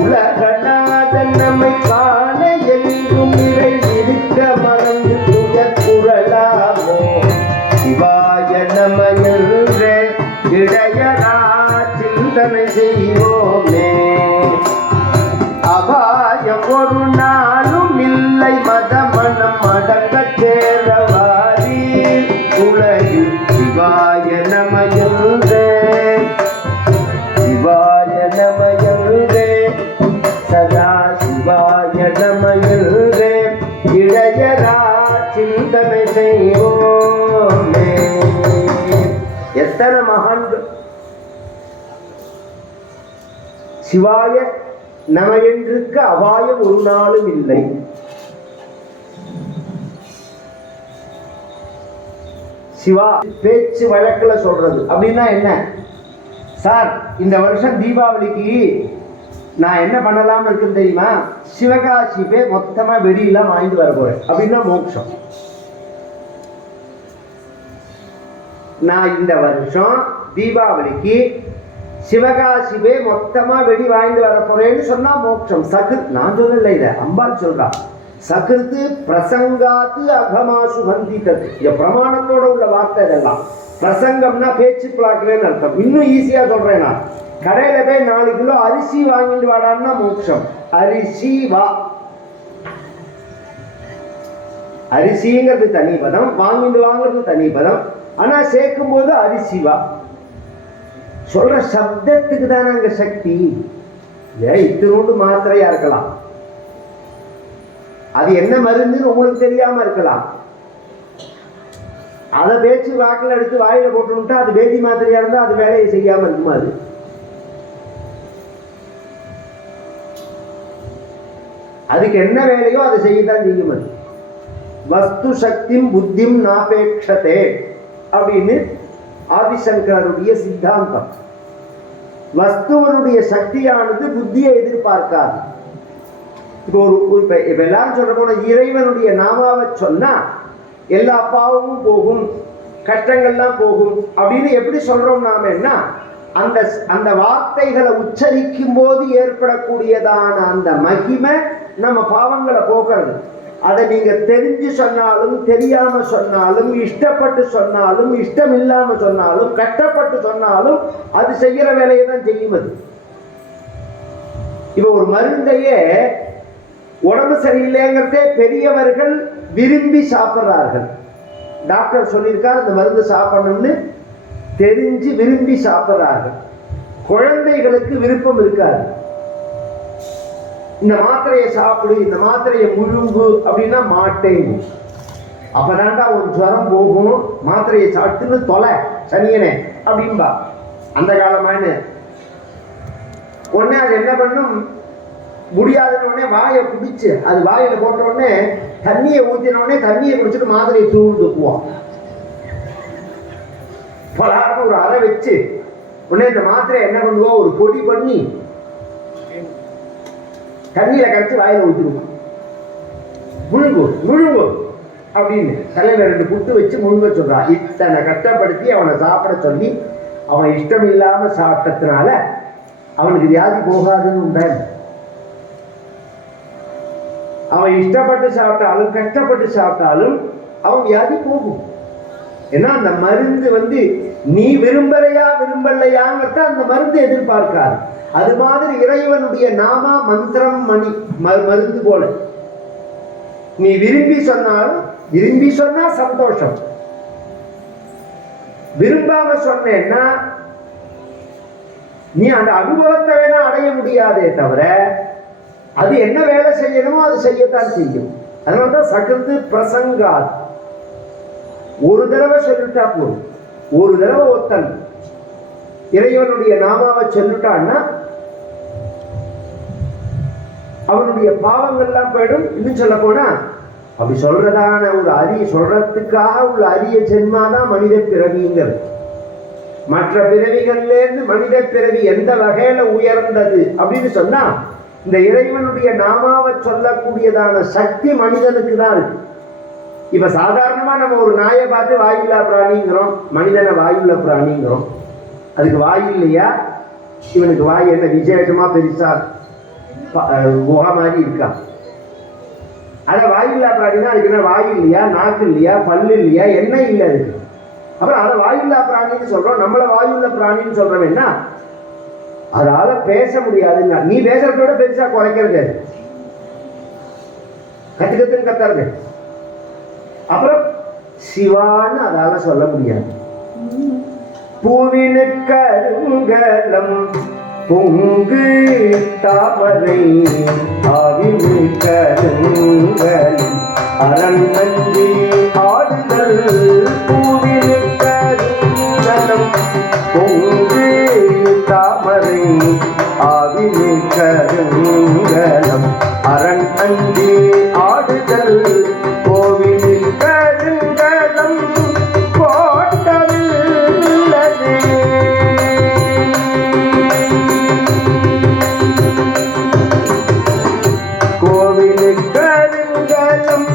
உலகநாதன் நம்மை காண எங்கும் நிலை இருக்க மறந்து துயக்குறலாமோ. சிவாய நம என்று இடையரா சிந்தனை செய்வோமே. அபாயம் ஒரு நாளும் இல்லை மதமனம் அடங்க சேரவாரி. உலகில் சிவாய நம என்று சிவாய நம என்று சதா சிவாய நம என்று இடையரா சிந்தனை செய்வோமே. எத்தனை மகான்கள் சிவாய நம என்றுக்கு அபாயம் ஒரு நாளும் இல்லை. சிவா பேச்சு வழக்குல சொல்றது அப்படின்னா என்ன? சார் இந்த வருஷம் தீபாவளிக்கு நான் என்ன பண்ணலாம்னு இருக்குன்னு தெரியுமா? சிவகாசி போய் மொத்தமா வெடியெல்லாம் வாங்கிட்டு வர போறேன் அப்படின்னா மோட்சம். நான் இந்த வருஷம் தீபாவளிக்கு சிவகாசிவே மொத்தமா வெடி வாங்கிட்டு வர போறேன்னு சொன்னா மோட்சம். நான் சொல்லல, இத அம்பாள் சொல்றா. சகிருத்து பிரசங்காத்து அகமாசு வந்தித்தது. இந்த பிரமாணத்தோட உள்ள வார்த்தை இதெல்லாம். பிரசங்கம்னா பேச்சு பிளாக்குறேன்னு அர்த்தம். இன்னும் ஈஸியா சொல்றேன், நான் கடையில போய் 4 கிலோ அரிசி வாங்கிட்டு வாடான்னா மோட்சம். அரிசி வா, அரிசிங்கிறது தனி பதம், வாங்கிட்டு வாங்குறது தனி பதம். ஆனா சேர்க்கும் போது அரிசி வா. சொல்ற சப்தத்துக்கு தானே அங்க சக்தி. இத்தினோண்டு மாத்திரையா இருக்கலாம், அது என்ன மருந்துன்னு உங்களுக்கு தெரியாம இருக்கலாம். அதை பேச்சு வாக்கில் எடுத்து வாயில போட்டுட்டா அது வேதி மாத்திரையா இருந்தா அது வேலையை செய்யாம இருக்குமா? அதுக்கு என்ன வேலையோ அதை செய்யத்தான் செய்யும். அது வஸ்து சக்திம் புத்திம் நாபேட்சதே அப்படின்னு ஆதிசங்கருடைய சித்தாந்தம். வஸ்துவனுடைய சக்தியானது புத்தியை எதிர்பார்க்காது. இப்ப எல்லாரும் சொல்ற போன இறைவனுடைய நாமாவை சொன்னா எல்லா பாவமும் போகும், கஷ்டங்கள்லாம் போகும் அப்படின்னு எப்படி சொல்றோம் நாம? என்ன அந்த அந்த வார்த்தைகளை உச்சரிக்கும் போது ஏற்படக்கூடியதான அந்த மகிமை நம்ம பாவங்களை போக்குறது. அதை நீங்க தெரிஞ்சு சொன்னாலும் தெரியாம சொன்னாலும், இஷ்டப்பட்டு சொன்னாலும் இஷ்டம் இல்லாம சொன்னாலும், கஷ்டப்பட்டு சொன்னாலும் அது செய்யற வேலையை தான் செய்யும். அது இப்ப ஒரு மருந்தையே உடம்பு சரியில்லைங்கிறதே பெரியவர்கள் விரும்பி சாப்பிட்றார்கள். டாக்டர் சொல்லியிருக்காரு இந்த மருந்து சாப்பிடணும்னு தெரிஞ்சு விரும்பி சாப்பிட்றார்கள். குழந்தைகளுக்கு விருப்பம் இருக்காது. இந்த மாத்திரையை சாப்பிடு, இந்த மாத்திரையை முழுங்கு அப்படின்னா மாட்டேன். அப்பதான்டா ஒரு ஜுரம் போகும், மாத்திரையை சாப்பிட்டுன்னு தொலை சனியனே அப்படின்பா. அந்த காலமான உடனே அது என்ன பண்ணும், முடியாதுன்னு உடனே வாயை குடிச்சு அது வாயில போட்ட உடனே தண்ணியை ஊற்றின உடனே தண்ணியை குடிச்சிட்டு மாத்திரையை தூக்குவான். பலாரம் ஒரு அறை வச்சு உடனே இந்த மாத்திரை என்ன பண்ணுவோம், ஒரு பொடி பண்ணி தண்ணியில கரைச்சி வாயில ஊற்றிடுவோம். முழுங்கு முழுங்கு அப்படின்னு தலையில 2 புட்டு வச்சு முழுங்க சொல்றா. இத்தனை கஷ்டப்படுத்தி அவனை சாப்பிட சொல்லி அவன் இஷ்டம் இல்லாம சாப்பிட்டதுனால அவனுக்கு வியாதி போகாதுன்னு உண்டாரு. அவன் இஷ்டப்பட்டு சாப்பிட்டாலும் கஷ்டப்பட்டு சாப்பிட்டாலும் அவன் வியாதி போகும். ஏன்னா அந்த மருந்து நீ விரும்பலையா விரும்பலையாங்கிறத அந்த மருந்து எதிர்பார்க்காது. அது மாதிரி இறைவனுடைய நாமா மந்திரம் மணி மருந்து போல. நீ விரும்பி சொன்னா சந்தோஷம், விரும்பாம சொன்னேன்னா நீ அந்த அனுபவத்தை வேணா அடைய முடியாதே தவிர அது என்ன வேலை செய்யணுமோ அது செய்யத்தான் செய்யும். அதனால்தான் சகிருத்து பிரசங்காத். ஒரு தடவை சொல்லிட்டா போதும். ஒரு தடவை ஒருத்தன் இறைவனுடைய நாமாவை சொல்லிட்டான்னா அவனுடைய பாவங்கள்லாம் போயிடும். இன்னும் சொல்ல போனா அப்படி சொல்றதான ஒரு சொல்றதுக்காக உள்ள அரிய ஜென்மாதான் மனித பிறவிங்கிறது. மற்ற பிறவிகள்ல இருந்து மனித பிறவி எந்த வகையில உயர்ந்தது அப்படின்னு சொன்னா இந்த இறைவனுடைய நாமாவை சொல்லக்கூடியதான சக்தி மனிதனுக்கு தான் இருக்கு. இப்ப சாதாரணமா நம்ம ஒரு நாயை பார்த்து வாயில்லா பிராணிங்கிறோம், மனிதனை வாயுள்ள பிராணிங்கிறோம். அதுக்கு வாயு இல்லையா? இவனுக்கு வாய் என்ன விசேஷமா பெருசா குகை மாதிரி இருக்கா? அத வாயில்லா பிராணினா அதுக்கு என்ன வாயு இல்லையா, நாக்கு இல்லையா, பல்லு இல்லையா, என்ன இல்லை அதுக்கு? அப்புறம் அதை வாயுல்லா பிராணின்னு சொல்றோம். நம்மள வாயுள்ள பிராணின்னு சொல்றோம். என்ன அதால பேச முடியாதுன்னா நீ பேசுறதோட பெருசா குறைக்கிறது, கத்துக்கத்துன்னு கத்துறது. அப்புறம் சிவான்னு அதால சொல்ல முடியாது. பூவினு கருங்கலம் பொங்கு தாமரை ஆவினு கருங்கலம் அரண்மஞ்சி ஆடுதல். பூவினு கருங்கலம் பொங்கு தாமரை ஆவினு கருங்கலம் அரண் அஞ்சி ஆடுதல். கோவிலில் கருங்கலம் கோட்டமில்லது. கோவிலில் கருங்கலம்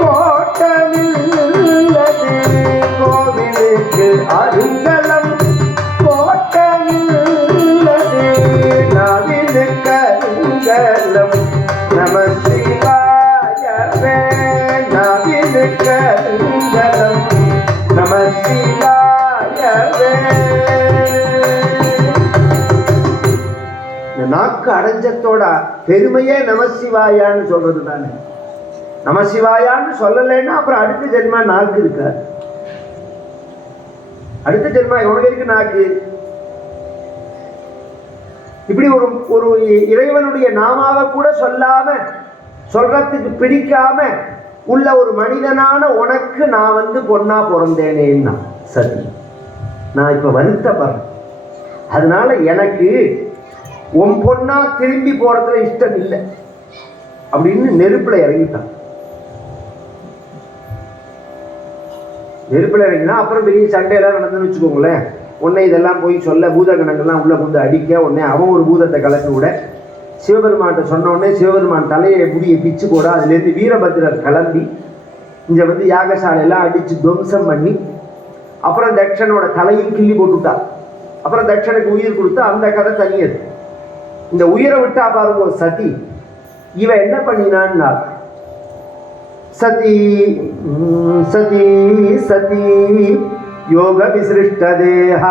கோட்டமில்லது. கருங்கலம் கோட்டமில்லதே நாவினு கருங்கலம் நம சிவாயவே நாவினு கருங்கலம் நம சிவாயவே. இந்த நாக்கு அடைஞ்சத்தோட பெருமையே நமசிவாயான்னு சொல்றது தானே. நமசிவாயான்னு சொல்லலைன்னா அப்புறம் அடுத்த ஜென்மா நாக்கு இருக்காது. அடுத்த ஜென்மா எவ்வளவு இருக்கு நாக்கு. இப்படி ஒரு ஒரு இறைவனுடைய நாமாவை கூட சொல்லாம சொல்றதுக்கு பிடிக்காம உள்ள ஒரு மனிதனான உனக்கு நான் பொண்ணா பிறந்தேனேன்னா சரி, நான் இப்ப வருத்தப்படுறேன். அதனால எனக்கு உன் பொண்ணா திரும்பி போறதுல இஷ்டம் இல்லை அப்படின்னு நெருப்புல இறங்கிட்டான். நெருப்புல இறங்கினா அப்புறம் பெரிய சண்டையெல்லாம் நடந்துன்னு வச்சுக்கோங்களேன். உன்னை இதெல்லாம் போய் சொல்ல பூதகணங்கள்லாம் உள்ள புந்து அடிக்க, உடனே அவன் ஒரு பூதத்தை கலந்து விட சிவபெருமான்கிட்ட சொன்ன உடனே சிவபெருமான் தலையை முடியை பிச்சு போட அதுலேருந்து வீரபத்திரர் கிளம்பி இங்கே யாகசாலையெல்லாம் அடித்து துவம்சம் பண்ணி அப்புறம் தட்சனோட தலையை கிள்ளி போட்டுவிட்டா. அப்புறம் தட்சனுக்கு உயிர் கொடுத்தா அந்த கதை தனியது. இந்த உயிரை விட்டா பாருங்க சதி. இவன் என்ன பண்ணினான்னா சதி சதி சதி யோக விசிருஷ்ட தேஹ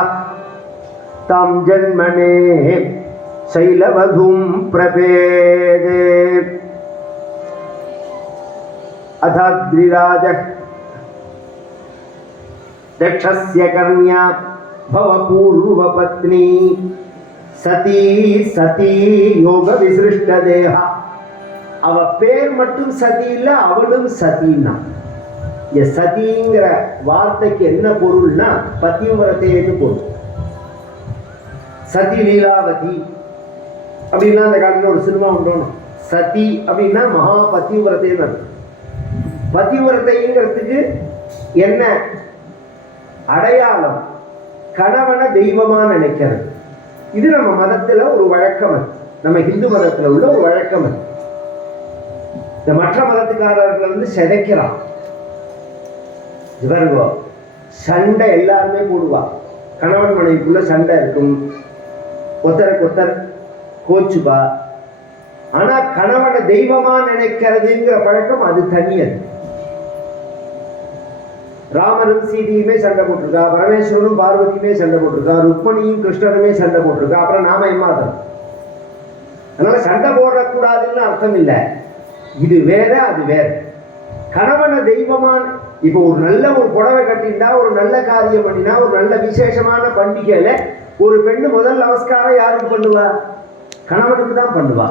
தாம் ஜன்மனே சைலவதும் பிரபேதே அதாத்ரிராஜ தக்ஷஸ்ய கர்ணியா பவ பூர்வ பத்னி சதி சதி யோக விசிருஷ்ட தேஹ. அவ பேர் மட்டும் சதி இல்ல, அவளும் சதின்னா. சதிங்கிற வார்த்தைக்கு என்ன பொருள்னா பதிவிரதைன்னு பொருள். சதி லீலாவதி அப்படின்னா அந்த காலத்துல ஒரு சினிமா உண்டோம். சதி அப்படின்னா மகா பதிவிரதைன்னு அர்த்தம். பதிவிரதைங்கிறதுக்கு என்ன அடையாளம்? கணவனை தெய்வமா நினைக்கிறது. இது நம்ம மதத்துல ஒரு வழக்கம். நம்ம இந்து மதத்துல உள்ள ஒரு வழக்கம். இந்த மற்ற மதத்துக்காரர்கள் சிதைக்கிறான். இவருங்கோ சண்டை எல்லாருமே போடுவா. கணவன் மனைவிக்குள்ள சண்டை இருக்கும், ஒருத்தருக்கு ஒருத்தர் கோச்சுப்பா. ஆனா கணவனை தெய்வமா நினைக்கிறதுங்கிற பழக்கம் அது தனியது. ராமரும் சீதையுமே சண்டை போட்டிருக்கா, பரமேஸ்வரனும் பார்வதியுமே சண்டை போட்டிருக்கா, ருக்மணியும் கிருஷ்ணனுமே சண்டை போட்டிருக்கா, அப்புறம் நாம எம்மாதம். அதனால சண்டை போடக்கூடாதுன்னு அர்த்தம் இல்லை. இது வேற அது வேற. கணவனை தெய்வமான இப்போ ஒரு நல்ல ஒரு புடவை கட்டிண்டா, ஒரு நல்ல காரியம் பண்ணினா, ஒரு நல்ல விசேஷமான பண்டிகையில ஒரு பெண்ணு முதல் நமஸ்காரம் யாருக்கு பண்ணுவா? கணவனுக்கு தான் பண்ணுவா.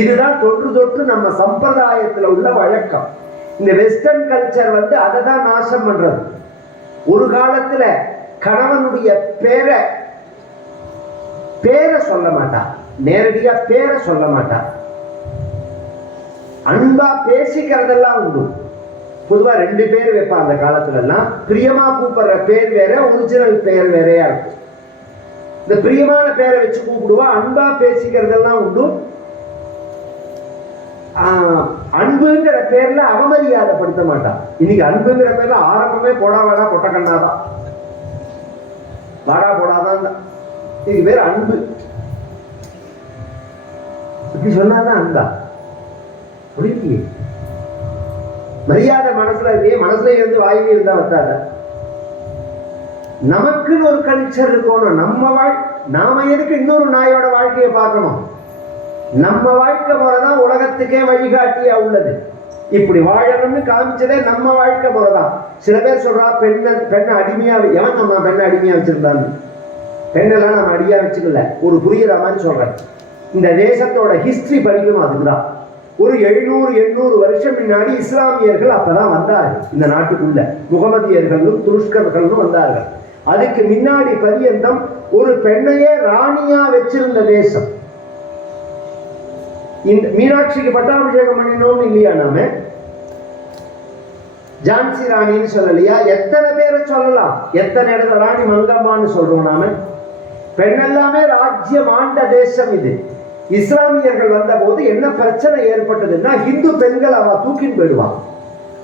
இதுதான் தொன்று தொட்டு நம்ம சம்பிரதாயத்துல உள்ள வழக்கம். இந்த வெஸ்டர்ன் கல்ச்சர் அதை தான் நாசம் பண்றது. ஒரு காலத்துல கணவனுடைய பேரை சொல்ல மாட்டா, நேரடியா பேரை சொல்ல மாட்டா, அன்பா பேசிக்கிறதெல்லாம் உண்டு. பொதுவா 2 பேர் வைப்பான். அந்த காலத்துல எல்லாம் பிரியமா கூப்பிடுற பேர் வேற, ஒரிஜினல் பேர் வேறையா இருக்கும். இந்த பிரியமான பேரை வச்சு கூப்பிடுவா, அன்பா பேசிக்கிறதெல்லாம் உண்டு. அன்புங்கிற பேர்ல அவமரியாதைப்படுத்த மாட்டான். இன்னைக்கு அன்புங்கிற பேர்ல ஆரம்பமே போடா வாடா பொட்ட கண்ணாதான், வாடா போடாதான். இதுக்கு பேர் அன்பு. இப்படி சொன்னாதான் அன்பா? புரியுது? மரியாதை மனசுல இருக்கே, மனசுல இருந்து வாயில இருந்தா வந்தாத. நமக்குன்னு ஒரு கல்ச்சர் இருக்கணும். நாம எதுக்கு இன்னொரு நாயோட வாழ்க்கையை பார்க்கணும்? நம்ம வாழ்க்கை முறைதான் உலகத்துக்கே வழிகாட்டியா உள்ளது. இப்படி வாழணும்னு காமிச்சதே நம்ம வாழ்க்கை முறைதான். சில பேர் சொல்றா பெண்ணை அடிமையா, எவன் சொன்னா பெண்ணை அடிமையா வச்சிருந்தான்னு? பெண்ணெல்லாம் நம்ம அடியா வச்சுக்கல, ஒரு புரியுற மாதிரி சொல்றேன். இந்த தேசத்தோட ஹிஸ்டரி படிக்கணும். அதுக்குதான் ஒரு 700-800 வருஷம் முன்னாடி இஸ்லாமியர்கள் அப்பதான் வந்தார்கள் இந்த நாட்டுக்குள்ள. முகமதியர்களும் துருஷ்கர்களும் வந்தார்கள். அதுக்கு முன்னாடி பரியந்தம் ஒரு பெண்ணையே ராணியா வச்சிருந்த தேசம். இந்த மீனாட்சிக்கு பட்டாபிஷேகம் பண்ணினோம்னு இல்லையா? நாம ஜான்சி ராணின்னு சொல்லலையா? எத்தனை பேரை சொல்லலாம்? எத்தனை இடத்துல ராணி மங்கம்மான்னு சொல்றோம் நாம. பெண்ணெல்லாமே ராஜ்யம் ஆண்ட தேசம் இது. இஸ்லாமியர்கள் வந்த போது என்ன பிரச்சனை ஏற்பட்டதுன்னா, இந்து பெண்கள் அவ தூக்கின்னு போயிடுவான்.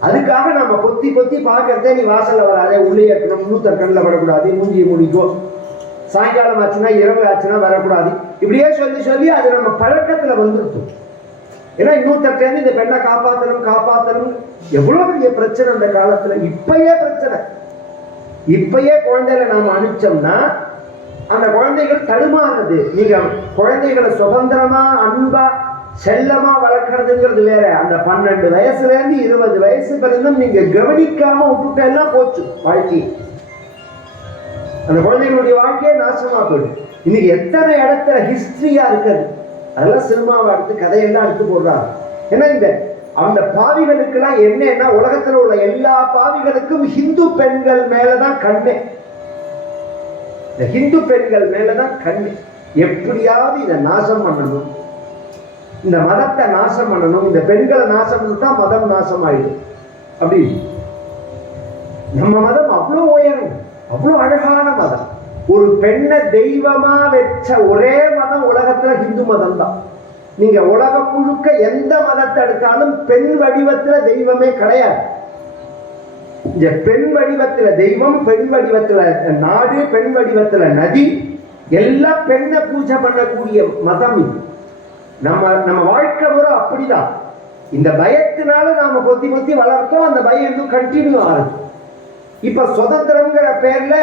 அதுக்காக நம்ம பொத்தி பொத்தி பார்க்கறதே, நீ வாசல்ல வராதே, உள்ளே இருக்கணும், இன்னொருத்தர் கண்ணில் படக்கூடாது, மூஞ்சியை முடிக்கோ, சாயங்காலம் ஆச்சுன்னா இரவு ஆச்சுன்னா வரக்கூடாது, இப்படியே சொல்லி சொல்லி அது நம்ம பழக்கத்துல வந்துருக்கும். ஏன்னா இன்னொருத்தர்லேருந்து இந்த பெண்ணை காப்பாற்றணும் எவ்வளோ பெரிய பிரச்சனை அந்த காலத்துல. இப்பயே பிரச்சனை. இப்பயே குழந்தைகளை நாம அனுப்பிச்சோம்னா அந்த குழந்தைகள் தடுமாறுறது. நீங்க குழந்தைகளை சுதந்திரமா அன்பா செல்லமா வளர்க்கறதுங்கிறது வேற. அந்த 12 வயசுல இருந்து 20 வயசு வரைக்கும் நீங்க கவனிக்காம விட்டுட்டா போச்சு வாழ்க்கை. அந்த குழந்தைகளுடைய வாழ்க்கையே நாசமா போயிடும். இன்னைக்கு எத்தனை இடத்துல ஹிஸ்டரியா இருக்குது, அதெல்லாம் சினிமாவை எடுத்து கதையெல்லாம் எடுத்து போடுறாங்க. ஏன்னா இந்த அந்த பாவிகளுக்கெல்லாம் என்னன்னா, உலகத்துல உள்ள எல்லா பாவிகளுக்கும் ஹிந்து பெண்கள் மேலதான் கண்ணே. இந்த ஹிந்து பெண்கள் மேலதான் கண்ணு. எப்படியாவது இதை நாசம் பண்ணணும், இந்த மதத்தை நாசம் பண்ணணும், இந்த பெண்களை நாசம் பண்ணிட்டா மதம் நாசம் ஆயிடும். அப்படி நம்ம மதம் அவ்வளோ உயரும், அவ்வளோ அழகான மதம். ஒரு பெண்ணை தெய்வமா வச்ச ஒரே மதம் உலகத்துல ஹிந்து மதம் தான். நீங்க உலகம் முழுக்க எந்த மதத்தை எடுத்தாலும் பெண் வடிவத்துல தெய்வமே கிடையாது. இந்த பெண் வடிவத்துல தெய்வம், பெண் வடிவத்துல நாடு, பெண் வடிவத்துல நதி, எல்லாம் பெண்ணை பூஜை பண்ணக்கூடிய மதம் இது. நம்ம வாழ்க்கை முறை அப்படிதான். இந்த பயத்தினால நாம பொத்தி பொத்தி வளர்த்தோம், அந்த பயம் இன்னும் கண்டினியூ ஆகுது. இப்ப சுதந்திரம்ங்கிற பேர்ல